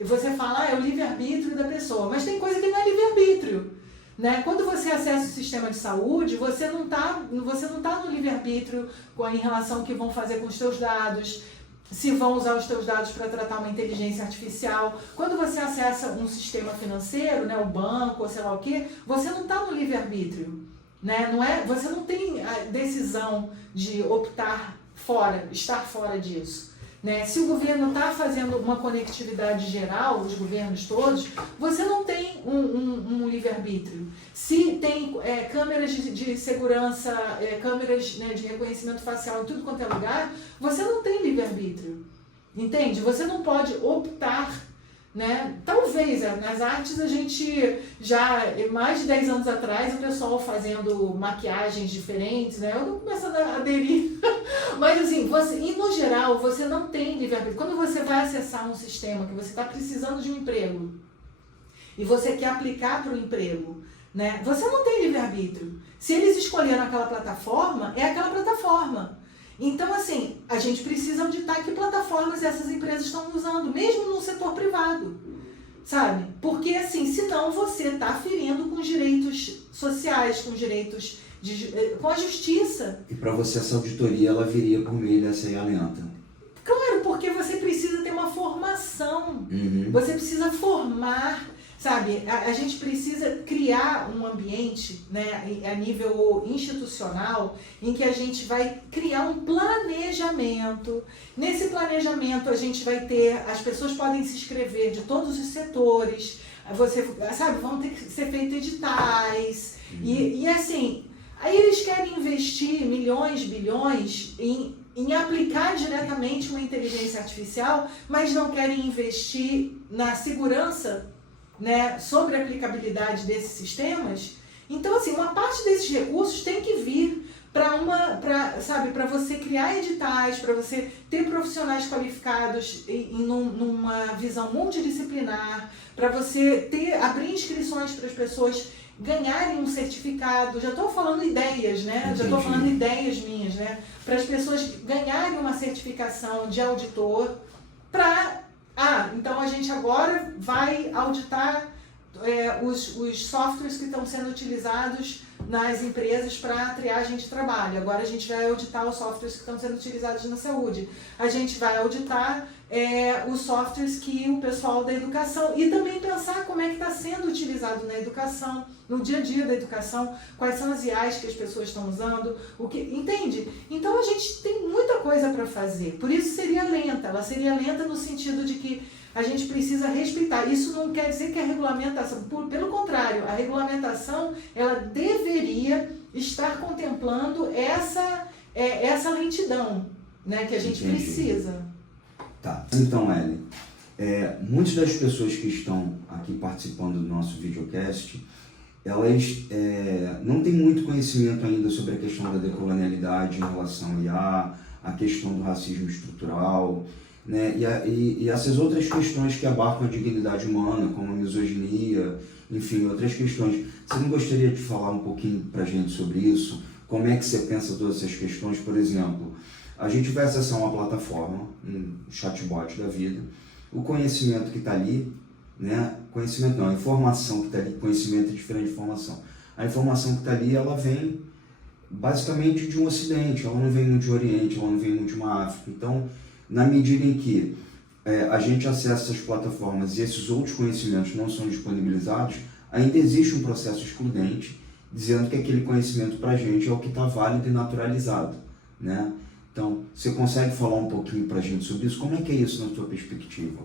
você fala, é o livre-arbítrio da pessoa, mas tem coisa que não é livre-arbítrio, né? Quando você acessa o sistema de saúde, você não tá no livre-arbítrio em relação ao que vão fazer com os teus dados, se vão usar os teus dados para tratar uma inteligência artificial. Quando você acessa um sistema financeiro, né, o banco, ou sei lá o quê, você não está no livre-arbítrio, né? Você não tem a decisão de estar fora disso. Né? Se o governo está fazendo uma conectividade geral, os governos todos, você não tem um livre-arbítrio. Se tem câmeras de segurança, câmeras, né, de reconhecimento facial em tudo quanto é lugar, você não tem livre-arbítrio. Entende? Você não pode optar, né? Talvez, nas artes a gente já, mais de 10 anos atrás, o pessoal fazendo maquiagens diferentes, né? Eu tô começando a aderir. Mas assim, e no geral, você não tem livre-arbítrio. Quando você vai acessar um sistema que você está precisando de um emprego e você quer aplicar para o emprego, né? Você não tem livre-arbítrio. Se eles escolheram aquela plataforma, é aquela plataforma. Então, assim, a gente precisa auditar que plataformas essas empresas estão usando, mesmo no setor privado, sabe? Porque, assim, senão você está ferindo com os direitos sociais, com os direitos, com a justiça. E para você essa auditoria, ela viria por meio dessa IA lenta? Claro, porque você precisa ter uma formação, você precisa formar, sabe? A gente precisa criar um ambiente, né, a nível institucional, em que a gente vai criar um planejamento. Nesse planejamento a gente vai ter, as pessoas podem se inscrever de todos os setores, vão ter que ser feitos editais, e assim, aí eles querem investir milhões, bilhões em aplicar diretamente uma inteligência artificial, mas não querem investir na segurança, né, sobre a aplicabilidade desses sistemas. Então, assim, uma parte desses recursos tem que vir para você criar editais, para você ter profissionais qualificados numa visão multidisciplinar, para você abrir inscrições para as pessoas ganharem um certificado. Já estou falando ideias, né? Entendi. Já estou falando ideias minhas, né? Para as pessoas ganharem uma certificação de auditor então a gente agora vai auditar os softwares que estão sendo utilizados nas empresas para triagem de trabalho. Agora a gente vai auditar os softwares que estão sendo utilizados na saúde. A gente vai auditar os softwares que o pessoal da educação, e também pensar como é que está sendo utilizado na educação, no dia a dia da educação, quais são as IAs que as pessoas estão usando, entende? Então a gente tem muita coisa para fazer, por isso seria lenta. Ela seria lenta no sentido de que a gente precisa respeitar. Isso não quer dizer que a regulamentação, pelo contrário, a regulamentação ela deveria estar contemplando essa lentidão, né, que a gente Entendi. precisa. Tá. Então, Ellen, muitas das pessoas que estão aqui participando do nosso videocast, elas não têm muito conhecimento ainda sobre a questão da decolonialidade em relação ao IA, a questão do racismo estrutural, né? E essas outras questões que abarcam a dignidade humana, como a misoginia, enfim, outras questões. Você não gostaria de falar um pouquinho para a gente sobre isso? Como é que você pensa todas essas questões? Por exemplo, a gente vai acessar uma plataforma, um chatbot da vida, o conhecimento que está ali, né? Conhecimento não, a informação que está ali, conhecimento é diferente de informação. A informação que está ali, ela vem basicamente de um Ocidente, ela não vem muito de Oriente, ela não vem muito de uma África. Então, na medida em que a gente acessa essas plataformas e esses outros conhecimentos não são disponibilizados, ainda existe um processo excludente dizendo que aquele conhecimento para a gente é o que está válido e naturalizado, né? Então, você consegue falar um pouquinho para a gente sobre isso? Como é que é isso na sua perspectiva?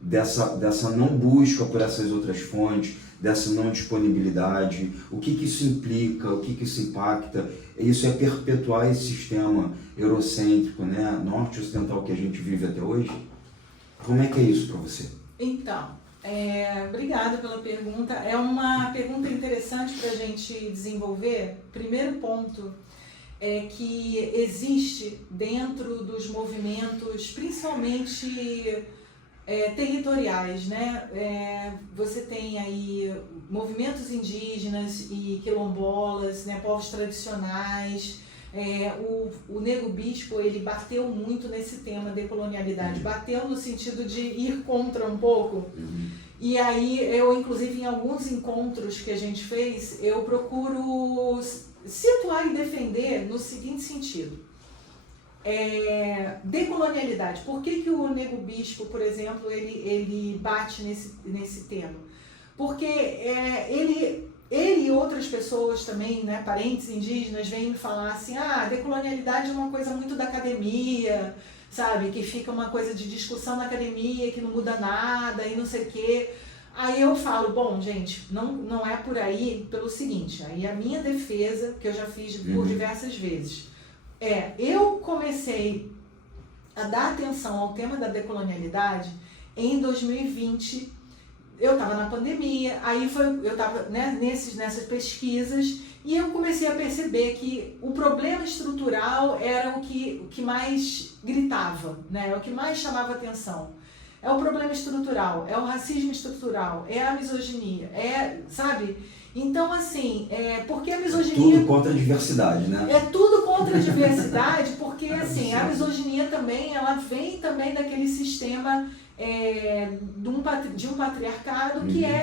Dessa não busca por essas outras fontes, dessa não disponibilidade, o que isso implica, o que isso impacta? Isso é perpetuar esse sistema eurocêntrico, né, norte-ocidental que a gente vive até hoje? Como é que é isso para você? Então, obrigada pela pergunta. É uma pergunta interessante para a gente desenvolver. Primeiro ponto é que existe dentro dos movimentos, principalmente territoriais, né? Você tem aí movimentos indígenas e quilombolas, né? Povos tradicionais. O Nego Bispo, ele bateu muito nesse tema de colonialidade, bateu no sentido de ir contra um pouco. E aí eu, inclusive, em alguns encontros que a gente fez, eu procuro situar e defender no seguinte sentido. Decolonialidade. Por que o Nego Bispo, por exemplo, ele bate nesse tema? Porque ele e outras pessoas também, né, parentes indígenas, vêm me falar assim, decolonialidade é uma coisa muito da academia, sabe? Que fica uma coisa de discussão na academia, que não muda nada e não sei o quê. Aí eu falo, bom, gente, não é por aí, pelo seguinte, aí a minha defesa, que eu já fiz por diversas vezes, eu comecei a dar atenção ao tema da decolonialidade em 2020, eu estava na pandemia, aí eu estava, né, nessas pesquisas e eu comecei a perceber que o problema estrutural era o que mais gritava, né, o que mais chamava atenção. É o problema estrutural, é o racismo estrutural, é a misoginia, sabe? Então, assim, porque a misoginia... Tudo contra a diversidade, né? É tudo contra a diversidade, porque, assim, a misoginia também, ela vem também daquele sistema de um patriarcado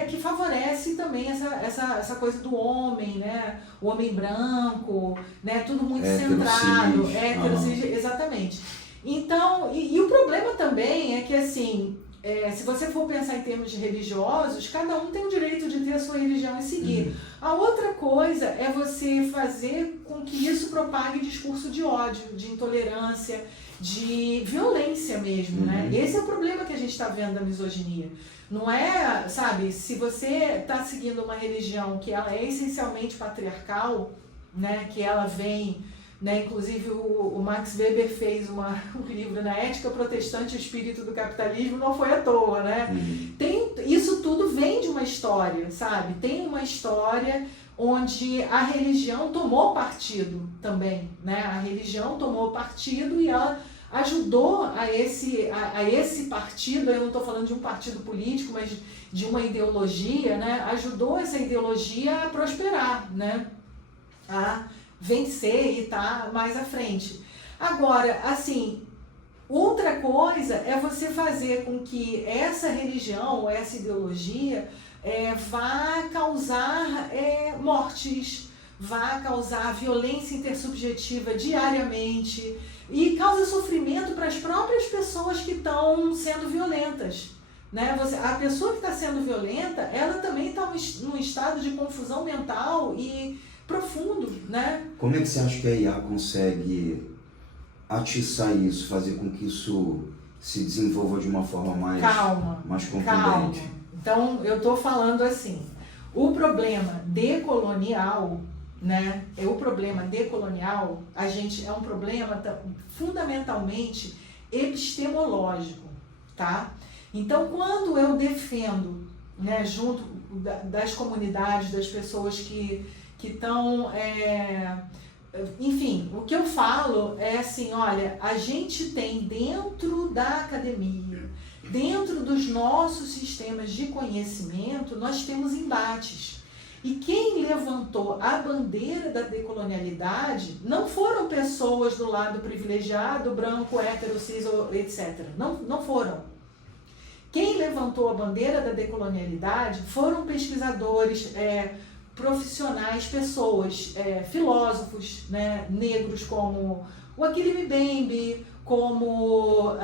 que favorece também essa coisa do homem, né? O homem branco, né? Tudo muito centrado. Heterocis, exatamente. Então, e o problema também é que, assim, se você for pensar em termos religiosos, cada um tem o direito de ter a sua religião e seguir. A outra coisa é você fazer com que isso propague discurso de ódio, de intolerância, de violência mesmo, né? Esse é o problema que a gente está vendo da misoginia. Não é, sabe, se você está seguindo uma religião que ela é essencialmente patriarcal, né, que ela vem... Né? Inclusive o Max Weber fez um livro na Ética Protestante e o Espírito do Capitalismo, não foi à toa, né? Isso tudo vem de uma história, sabe? Tem uma história onde a religião tomou partido também, né? A religião tomou partido e ela ajudou a esse partido, eu não estou falando de um partido político, mas de uma ideologia, né? Ajudou essa ideologia a prosperar, né? A vencer e estar mais à frente. Agora, assim, outra coisa é você fazer com que essa religião, essa ideologia, vá causar mortes, vá causar violência intersubjetiva diariamente e causa sofrimento para as próprias pessoas que estão sendo violentas. Né? A pessoa que está sendo violenta, ela também está num estado de confusão mental e profundo, né? Como é que você acha que a IA consegue atiçar isso, fazer com que isso se desenvolva de uma forma mais contundente? Calma. Então, eu estou falando assim, o problema decolonial, né, o problema decolonial, é um problema fundamentalmente epistemológico, tá? Então, quando eu defendo, né, junto das comunidades, das pessoas que estão, enfim, o que eu falo é assim, olha, a gente tem dentro da academia, dentro dos nossos sistemas de conhecimento, nós temos embates. E quem levantou a bandeira da decolonialidade não foram pessoas do lado privilegiado, branco, hétero, cis, etc. Não foram. Quem levantou a bandeira da decolonialidade foram pesquisadores, profissionais, pessoas, filósofos, né, negros como o Achille Mbembe, como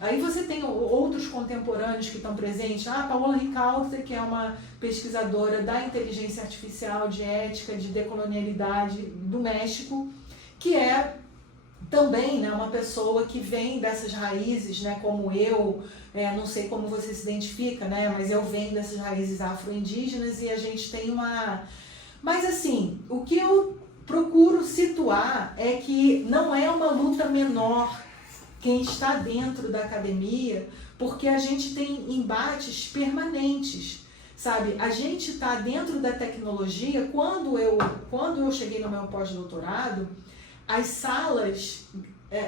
aí você tem outros contemporâneos que estão presentes, a Paola Ricaurte, que é uma pesquisadora da inteligência artificial, de ética, de decolonialidade do México, que é também, né, uma pessoa que vem dessas raízes, né, como eu, não sei como você se identifica, né, mas eu venho dessas raízes afro-indígenas e a gente tem uma... Mas assim, o que eu procuro situar é que não é uma luta menor quem está dentro da academia, porque a gente tem embates permanentes, sabe? A gente está dentro da tecnologia. Quando eu cheguei no meu pós-doutorado, as salas,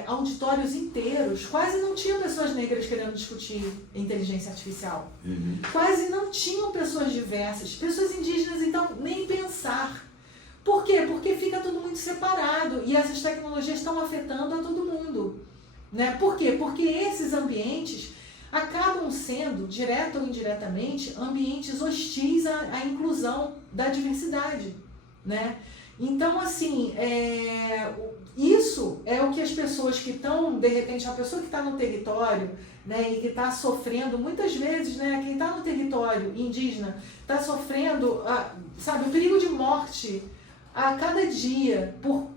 auditórios inteiros, quase não tinham pessoas negras querendo discutir inteligência artificial. Uhum. Quase não tinham pessoas diversas, pessoas indígenas, então, nem pensar. Por quê? Porque fica tudo muito separado e essas tecnologias estão afetando a todo mundo. Né? Por quê? Porque esses ambientes acabam sendo, direta ou indiretamente, ambientes hostis à inclusão da diversidade. Né? Então, assim, isso é o que as pessoas que estão, de repente, uma pessoa que está no território, né, e que está sofrendo, muitas vezes, né, quem está no território indígena está sofrendo, sabe, o perigo de morte a cada dia por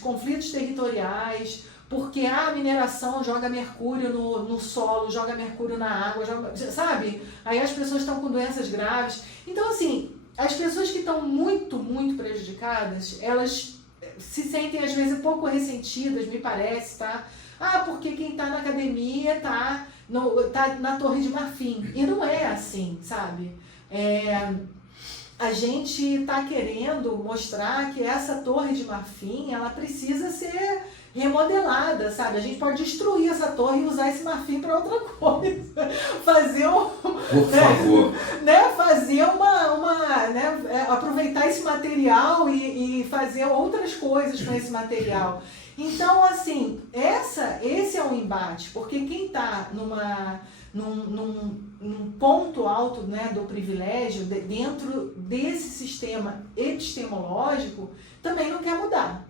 conflitos territoriais, porque a mineração joga mercúrio no solo, joga mercúrio na água, sabe? Aí as pessoas estão com doenças graves. Então, assim, as pessoas que estão muito, muito prejudicadas, elas se sentem, às vezes, um pouco ressentidas, me parece, tá? Porque quem está na academia tá na Torre de Marfim. E não é assim, sabe? A gente está querendo mostrar que essa Torre de Marfim, ela precisa ser remodelada, sabe? A gente pode destruir essa torre e usar esse marfim para outra coisa. Fazer Por favor. Né? Fazer né? Aproveitar esse material e fazer outras coisas com esse material. Então, assim, esse é o embate, porque quem está num ponto alto, né, do privilégio, dentro desse sistema epistemológico, também não quer mudar.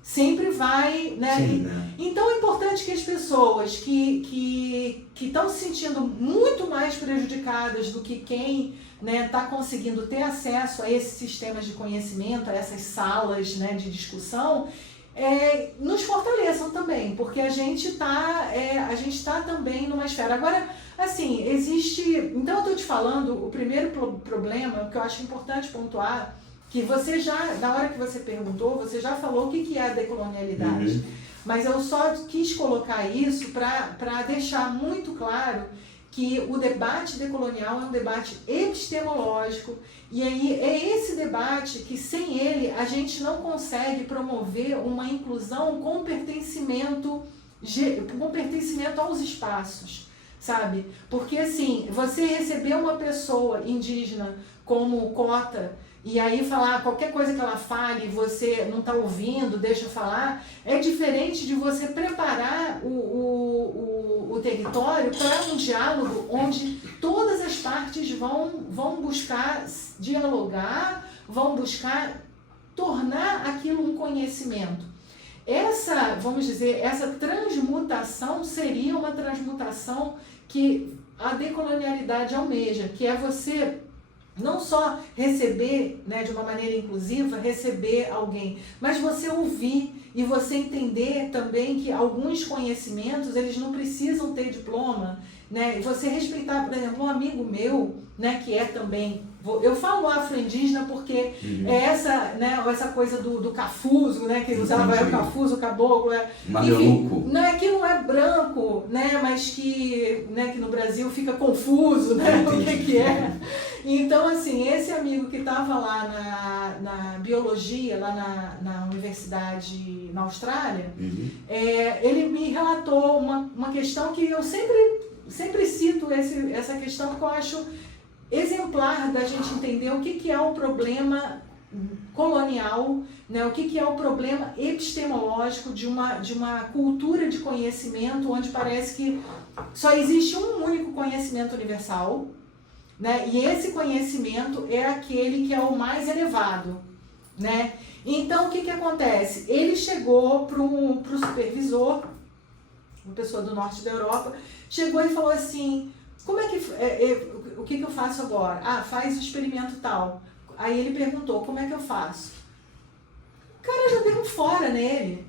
Sempre vai, né? Sim, né? Então é importante que as pessoas que estão se sentindo muito mais prejudicadas do que quem, né, está conseguindo ter acesso a esses sistemas de conhecimento, a essas salas, né, de discussão, nos fortaleçam também, porque a gente está também numa esfera. Agora, assim, então eu estou te falando, o primeiro problema que eu acho importante pontuar, que você já, na hora que você perguntou, você já falou o que é a decolonialidade. Uhum. Mas eu só quis colocar isso para deixar muito claro que o debate decolonial é um debate epistemológico, e aí é esse debate que, sem ele, a gente não consegue promover uma inclusão com pertencimento aos espaços, sabe? Porque, assim, você receber uma pessoa indígena como cota, e aí falar qualquer coisa que ela fale, você não está ouvindo, deixa falar, é diferente de você preparar o território para um diálogo onde todas as partes vão buscar dialogar, vão buscar tornar aquilo um conhecimento. Vamos dizer, essa transmutação seria uma transmutação que a decolonialidade almeja, que é você não só receber, né, de uma maneira inclusiva, receber alguém, mas você ouvir e você entender também que alguns conhecimentos, eles não precisam ter diploma, né? Você respeitar, por exemplo, um amigo meu, né, que é também, eu falo afro-indígena porque é essa, né, essa coisa do cafuso, né, que usava o cafuso, o caboclo, enfim, não é que não é branco, né, mas que, né, que no Brasil fica confuso, né, o que é. Então, assim, esse amigo que estava lá na biologia, lá na universidade na Austrália, ele me relatou uma questão que eu sempre cito essa questão, porque eu acho exemplar da gente entender o que é o problema colonial, né? O que é o problema epistemológico de uma cultura de conhecimento onde parece que só existe um único conhecimento universal, né? E esse conhecimento é aquele que é o mais elevado, né? Então, o que acontece? Ele chegou para o supervisor, uma pessoa do norte da Europa, chegou e falou assim, como é que o que eu faço agora? Ah, faz o experimento tal. Aí ele perguntou, como é que eu faço? O cara já deu um fora nele.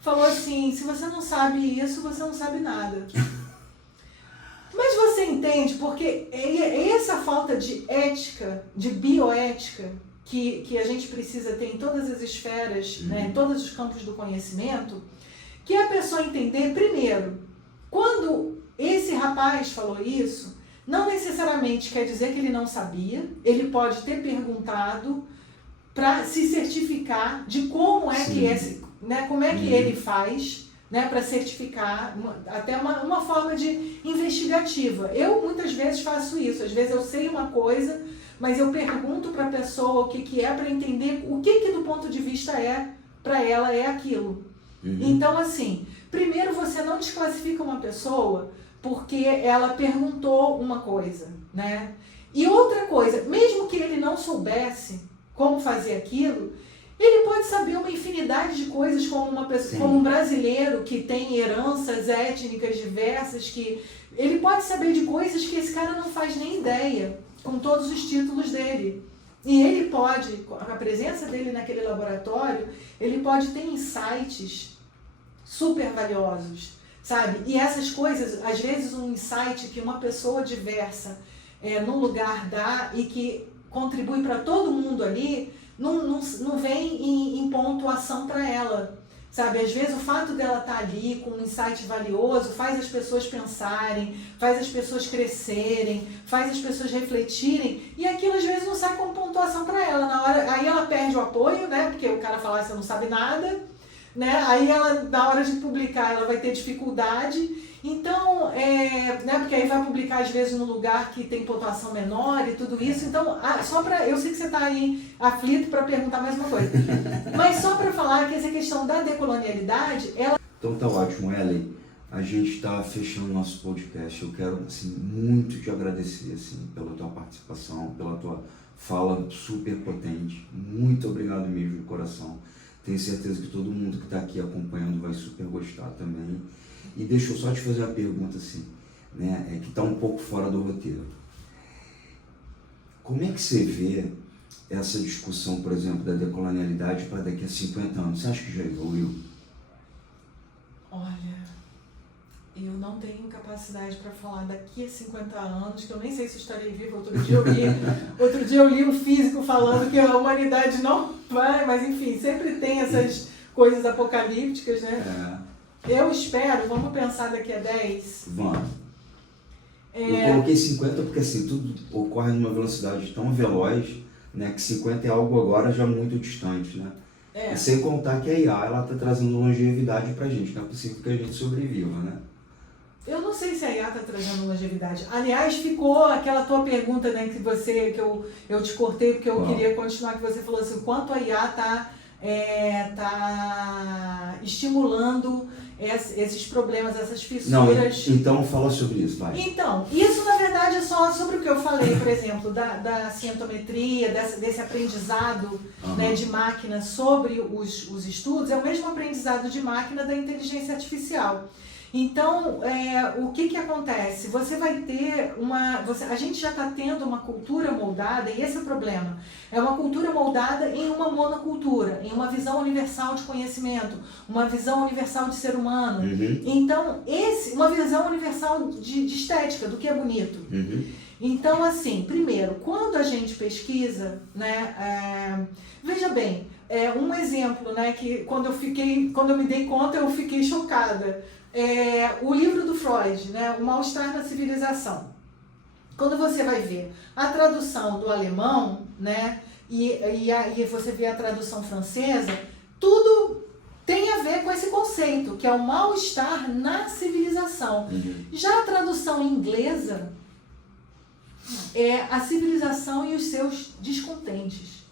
Falou assim, se você não sabe isso, você não sabe nada. Mas você entende, porque é essa falta de ética, de bioética, que a gente precisa ter em todas as esferas, né, em todos os campos do conhecimento, que a pessoa entender, primeiro, quando esse rapaz falou isso, não necessariamente quer dizer que ele não sabia, ele pode ter perguntado para se certificar de como é que como é que ele faz, né, para certificar, até uma forma de investigativa. Eu muitas vezes faço isso, às vezes eu sei uma coisa, mas eu pergunto para a pessoa o que é, para entender o que do ponto de vista para ela é aquilo. Então, assim, primeiro você não desclassifica uma pessoa porque ela perguntou uma coisa, né? E outra coisa, mesmo que ele não soubesse como fazer aquilo, ele pode saber uma infinidade de coisas como uma pessoa, como um brasileiro que tem heranças étnicas diversas, que ele pode saber de coisas que esse cara não faz nem ideia, com todos os títulos dele. E ele pode, com a presença dele naquele laboratório, ele pode ter insights super valiosos, sabe? E essas coisas, às vezes um insight que uma pessoa diversa num lugar dá e que contribui para todo mundo ali, não vem em pontuação para ela, sabe? Às vezes o fato dela estar ali com um insight valioso faz as pessoas pensarem, faz as pessoas crescerem, faz as pessoas refletirem, e aquilo às vezes não sai como pontuação para ela. Na hora, aí ela perde o apoio, né? Porque o cara fala, você não sabe nada, né? Aí ela, na hora de publicar, ela vai ter dificuldade. Então, né, porque aí vai publicar às vezes num lugar que tem pontuação menor e tudo isso. Então, só para, eu sei que você está aí aflito para perguntar mais uma coisa, mas só para falar que essa questão da decolonialidade, ela... Então tá ótimo, Ellen. A gente está fechando o nosso podcast. Eu quero assim, muito te agradecer assim, pela tua participação, pela tua fala super potente. Muito obrigado mesmo, de coração. Tenho certeza que todo mundo que está aqui acompanhando vai super gostar também. E deixa eu só te fazer uma pergunta assim, né, que está um pouco fora do roteiro. Como é que você vê essa discussão, por exemplo, da decolonialidade para daqui a 50 anos? Você acha que já evoluiu? Olha, eu não tenho capacidade para falar daqui a 50 anos, que eu nem sei se estarei viva. Outro dia eu li um físico falando que a humanidade não vai, mas enfim, sempre tem essas coisas apocalípticas, né? Eu espero, vamos pensar daqui a 10. Vamos. Eu coloquei 50 porque assim, tudo ocorre numa velocidade tão veloz, né, que 50 é algo agora já muito distante, né? E sem contar que a IA, ela está trazendo longevidade pra gente, não é possível que a gente sobreviva, né? Eu não sei se a IA está trazendo longevidade. Aliás, ficou aquela tua pergunta, né, que eu te cortei porque eu queria continuar, que você falou assim, quanto a IA está estimulando esses problemas, essas fissuras. Não, então fala sobre isso, vai. Então, isso na verdade é só sobre o que eu falei, por exemplo, da cientometria, desse aprendizado, né, de máquina sobre os estudos, é o mesmo aprendizado de máquina da inteligência artificial. Então, o que acontece? Você vai ter a gente já está tendo uma cultura moldada, e esse é o problema. É uma cultura moldada em uma monocultura, em uma visão universal de conhecimento, uma visão universal de ser humano. Uhum. Então, uma visão universal de estética, do que é bonito. Uhum. Então, assim, primeiro, quando a gente pesquisa, né, veja bem, um exemplo, né, que quando eu me dei conta, eu fiquei chocada. O livro do Freud, né, O Mal-Estar na Civilização. Quando você vai ver a tradução do alemão, né, e você vê a tradução francesa, tudo tem a ver com esse conceito, que é o mal-estar na civilização. Uhum. Já a tradução inglesa é a civilização e os seus descontentes.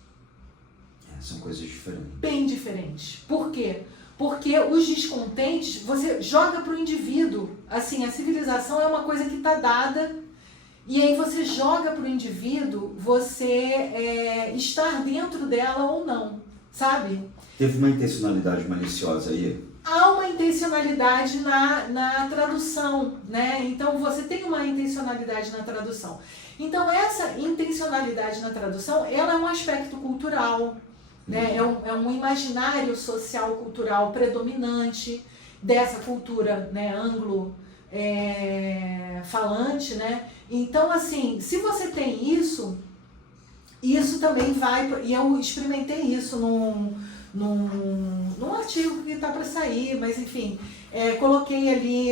São coisas diferentes. Bem diferentes. Por quê? Porque os descontentes, você joga para o indivíduo. Assim, a civilização é uma coisa que está dada, e aí você joga para o indivíduo você estar dentro dela ou não, sabe? Teve uma intencionalidade maliciosa aí? Há uma intencionalidade na tradução, né? Então você tem uma intencionalidade na tradução. Então essa intencionalidade na tradução, ela é um aspecto cultural, né? É um imaginário social cultural predominante dessa cultura, né, anglo-falante, né? Então, assim, se você tem isso também vai... E eu experimentei isso num artigo que está para sair, mas enfim, coloquei ali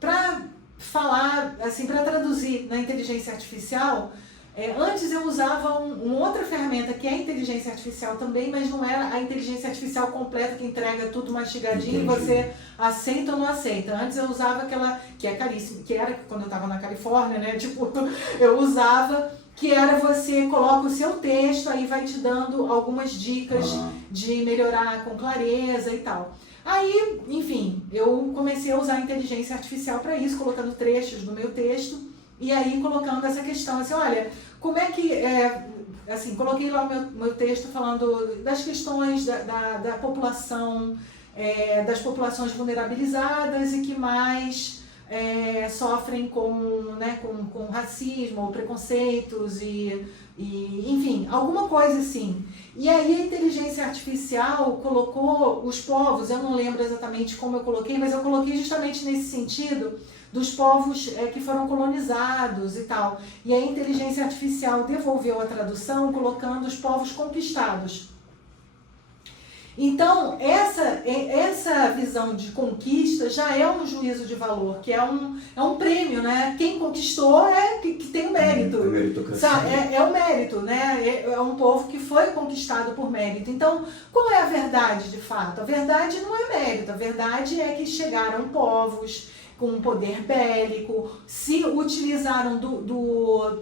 para falar, assim, para traduzir na inteligência artificial. Antes eu usava uma outra ferramenta que é a inteligência artificial também, mas não era a inteligência artificial completa que entrega tudo mastigadinho. Entendi. E você aceita ou não aceita. Antes eu usava aquela, que é caríssima, que era quando eu estava na Califórnia, né? Tipo, eu usava, que era você coloca o seu texto, aí vai te dando algumas dicas de melhorar com clareza e tal. Aí, enfim, eu comecei a usar a inteligência artificial para isso, colocando trechos do meu texto, e aí colocando essa questão, assim, olha, como é que, assim, coloquei lá o meu texto falando das questões da população, das populações vulnerabilizadas e que mais sofrem com racismo ou preconceitos e, enfim, alguma coisa assim. E aí a inteligência artificial colocou os povos, eu não lembro exatamente como eu coloquei, mas eu coloquei justamente nesse sentido dos povos que foram colonizados e tal. E a inteligência artificial devolveu a tradução colocando os povos conquistados. Então, essa visão de conquista já é um juízo de valor, que é um prêmio, né? Quem conquistou que tem o mérito. É o mérito, né? É um povo que foi conquistado por mérito. Então, qual é a verdade, de fato? A verdade não é mérito, a verdade é que chegaram povos com um poder bélico, se utilizaram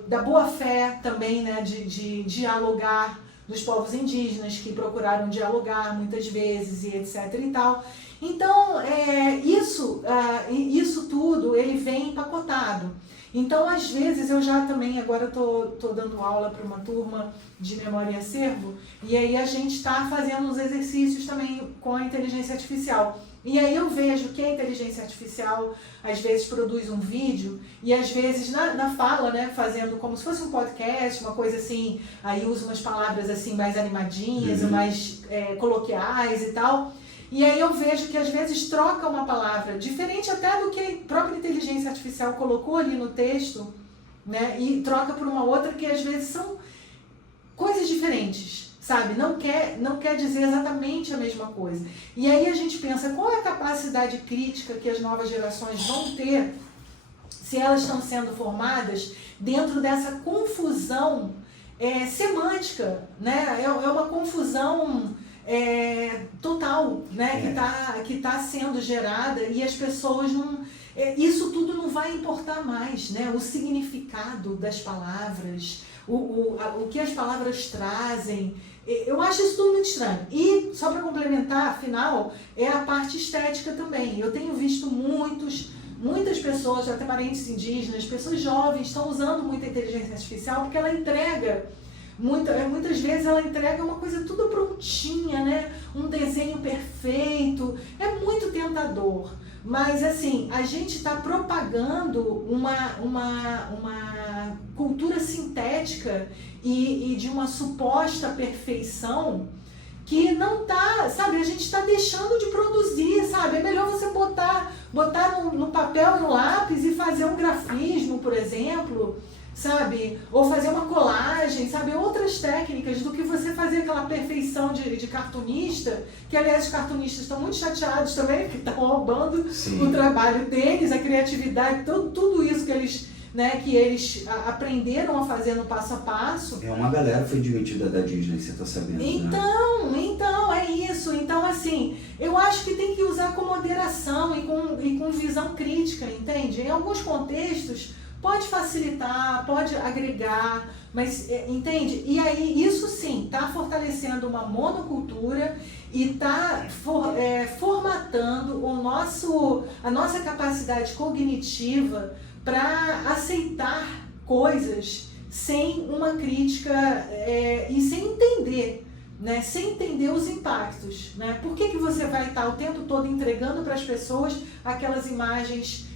da boa-fé também, né? De dialogar, dos povos indígenas que procuraram dialogar muitas vezes e etc e tal. Então, isso tudo, ele vem empacotado. Então, às vezes, eu já também, agora tô dando aula para uma turma de memória e acervo, e aí a gente está fazendo uns exercícios também com a inteligência artificial. E aí eu vejo que a inteligência artificial, às vezes, produz um vídeo, e às vezes na fala, né, fazendo como se fosse um podcast, uma coisa assim, aí usa umas palavras assim mais animadinhas, mais coloquiais e tal. E aí eu vejo que às vezes troca uma palavra, diferente até do que a própria inteligência artificial colocou ali no texto, né, e troca por uma outra que às vezes são coisas diferentes. Sabe, não quer dizer exatamente a mesma coisa. E aí a gente pensa, qual é a capacidade crítica que as novas gerações vão ter se elas estão sendo formadas dentro dessa confusão semântica, né? É uma confusão total, né? Que tá sendo gerada, e as pessoas não... isso tudo não vai importar mais, né? O significado das palavras, o que as palavras trazem. Eu acho isso tudo muito estranho. E, só para complementar, afinal, é a parte estética também. Eu tenho visto muitas pessoas, até parentes indígenas, pessoas jovens, estão usando muita inteligência artificial porque ela entrega, muitas vezes ela entrega uma coisa tudo prontinha, né? Um desenho perfeito. É muito tentador. Mas assim, a gente está propagando uma cultura sintética e de uma suposta perfeição que não tá, sabe, a gente está deixando de produzir, sabe? É melhor você botar no papel e no lápis e fazer um grafismo, por exemplo, sabe? Ou fazer uma colagem, sabe? Outras técnicas do que você fazer aquela perfeição de cartunista, que aliás os cartunistas estão muito chateados também, porque estão roubando o trabalho deles, a criatividade, tudo isso que eles aprenderam a fazer no passo a passo. Uma galera foi demitida da Disney, você tá sabendo, Então, é isso. Então, assim, eu acho que tem que usar com moderação e com visão crítica, entende? Em alguns contextos, pode facilitar, pode agregar, mas, entende? E aí, isso sim, está fortalecendo uma monocultura e está formatando a nossa capacidade cognitiva para aceitar coisas sem uma crítica e sem entender, né? Sem entender os impactos, né? Por que você vai estar o tempo todo entregando para as pessoas aquelas imagens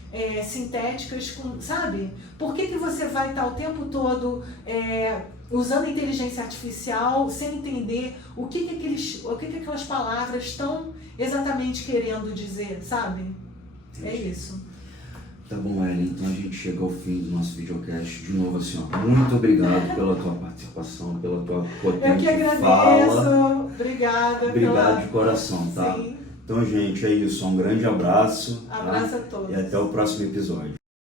sintéticas, sabe? Por que você vai estar o tempo todo usando inteligência artificial sem entender o que aquelas palavras estão exatamente querendo dizer, sabe? É isso. Tá bom, Ellen, então a gente chega ao fim do nosso videocast. De novo, assim, ó, muito obrigado pela tua participação, pela tua potente fala. Eu que agradeço. Obrigada. De coração, tá? Sim. Então, gente, é isso. Um grande abraço. Abraço tá? a todos. E até o próximo episódio.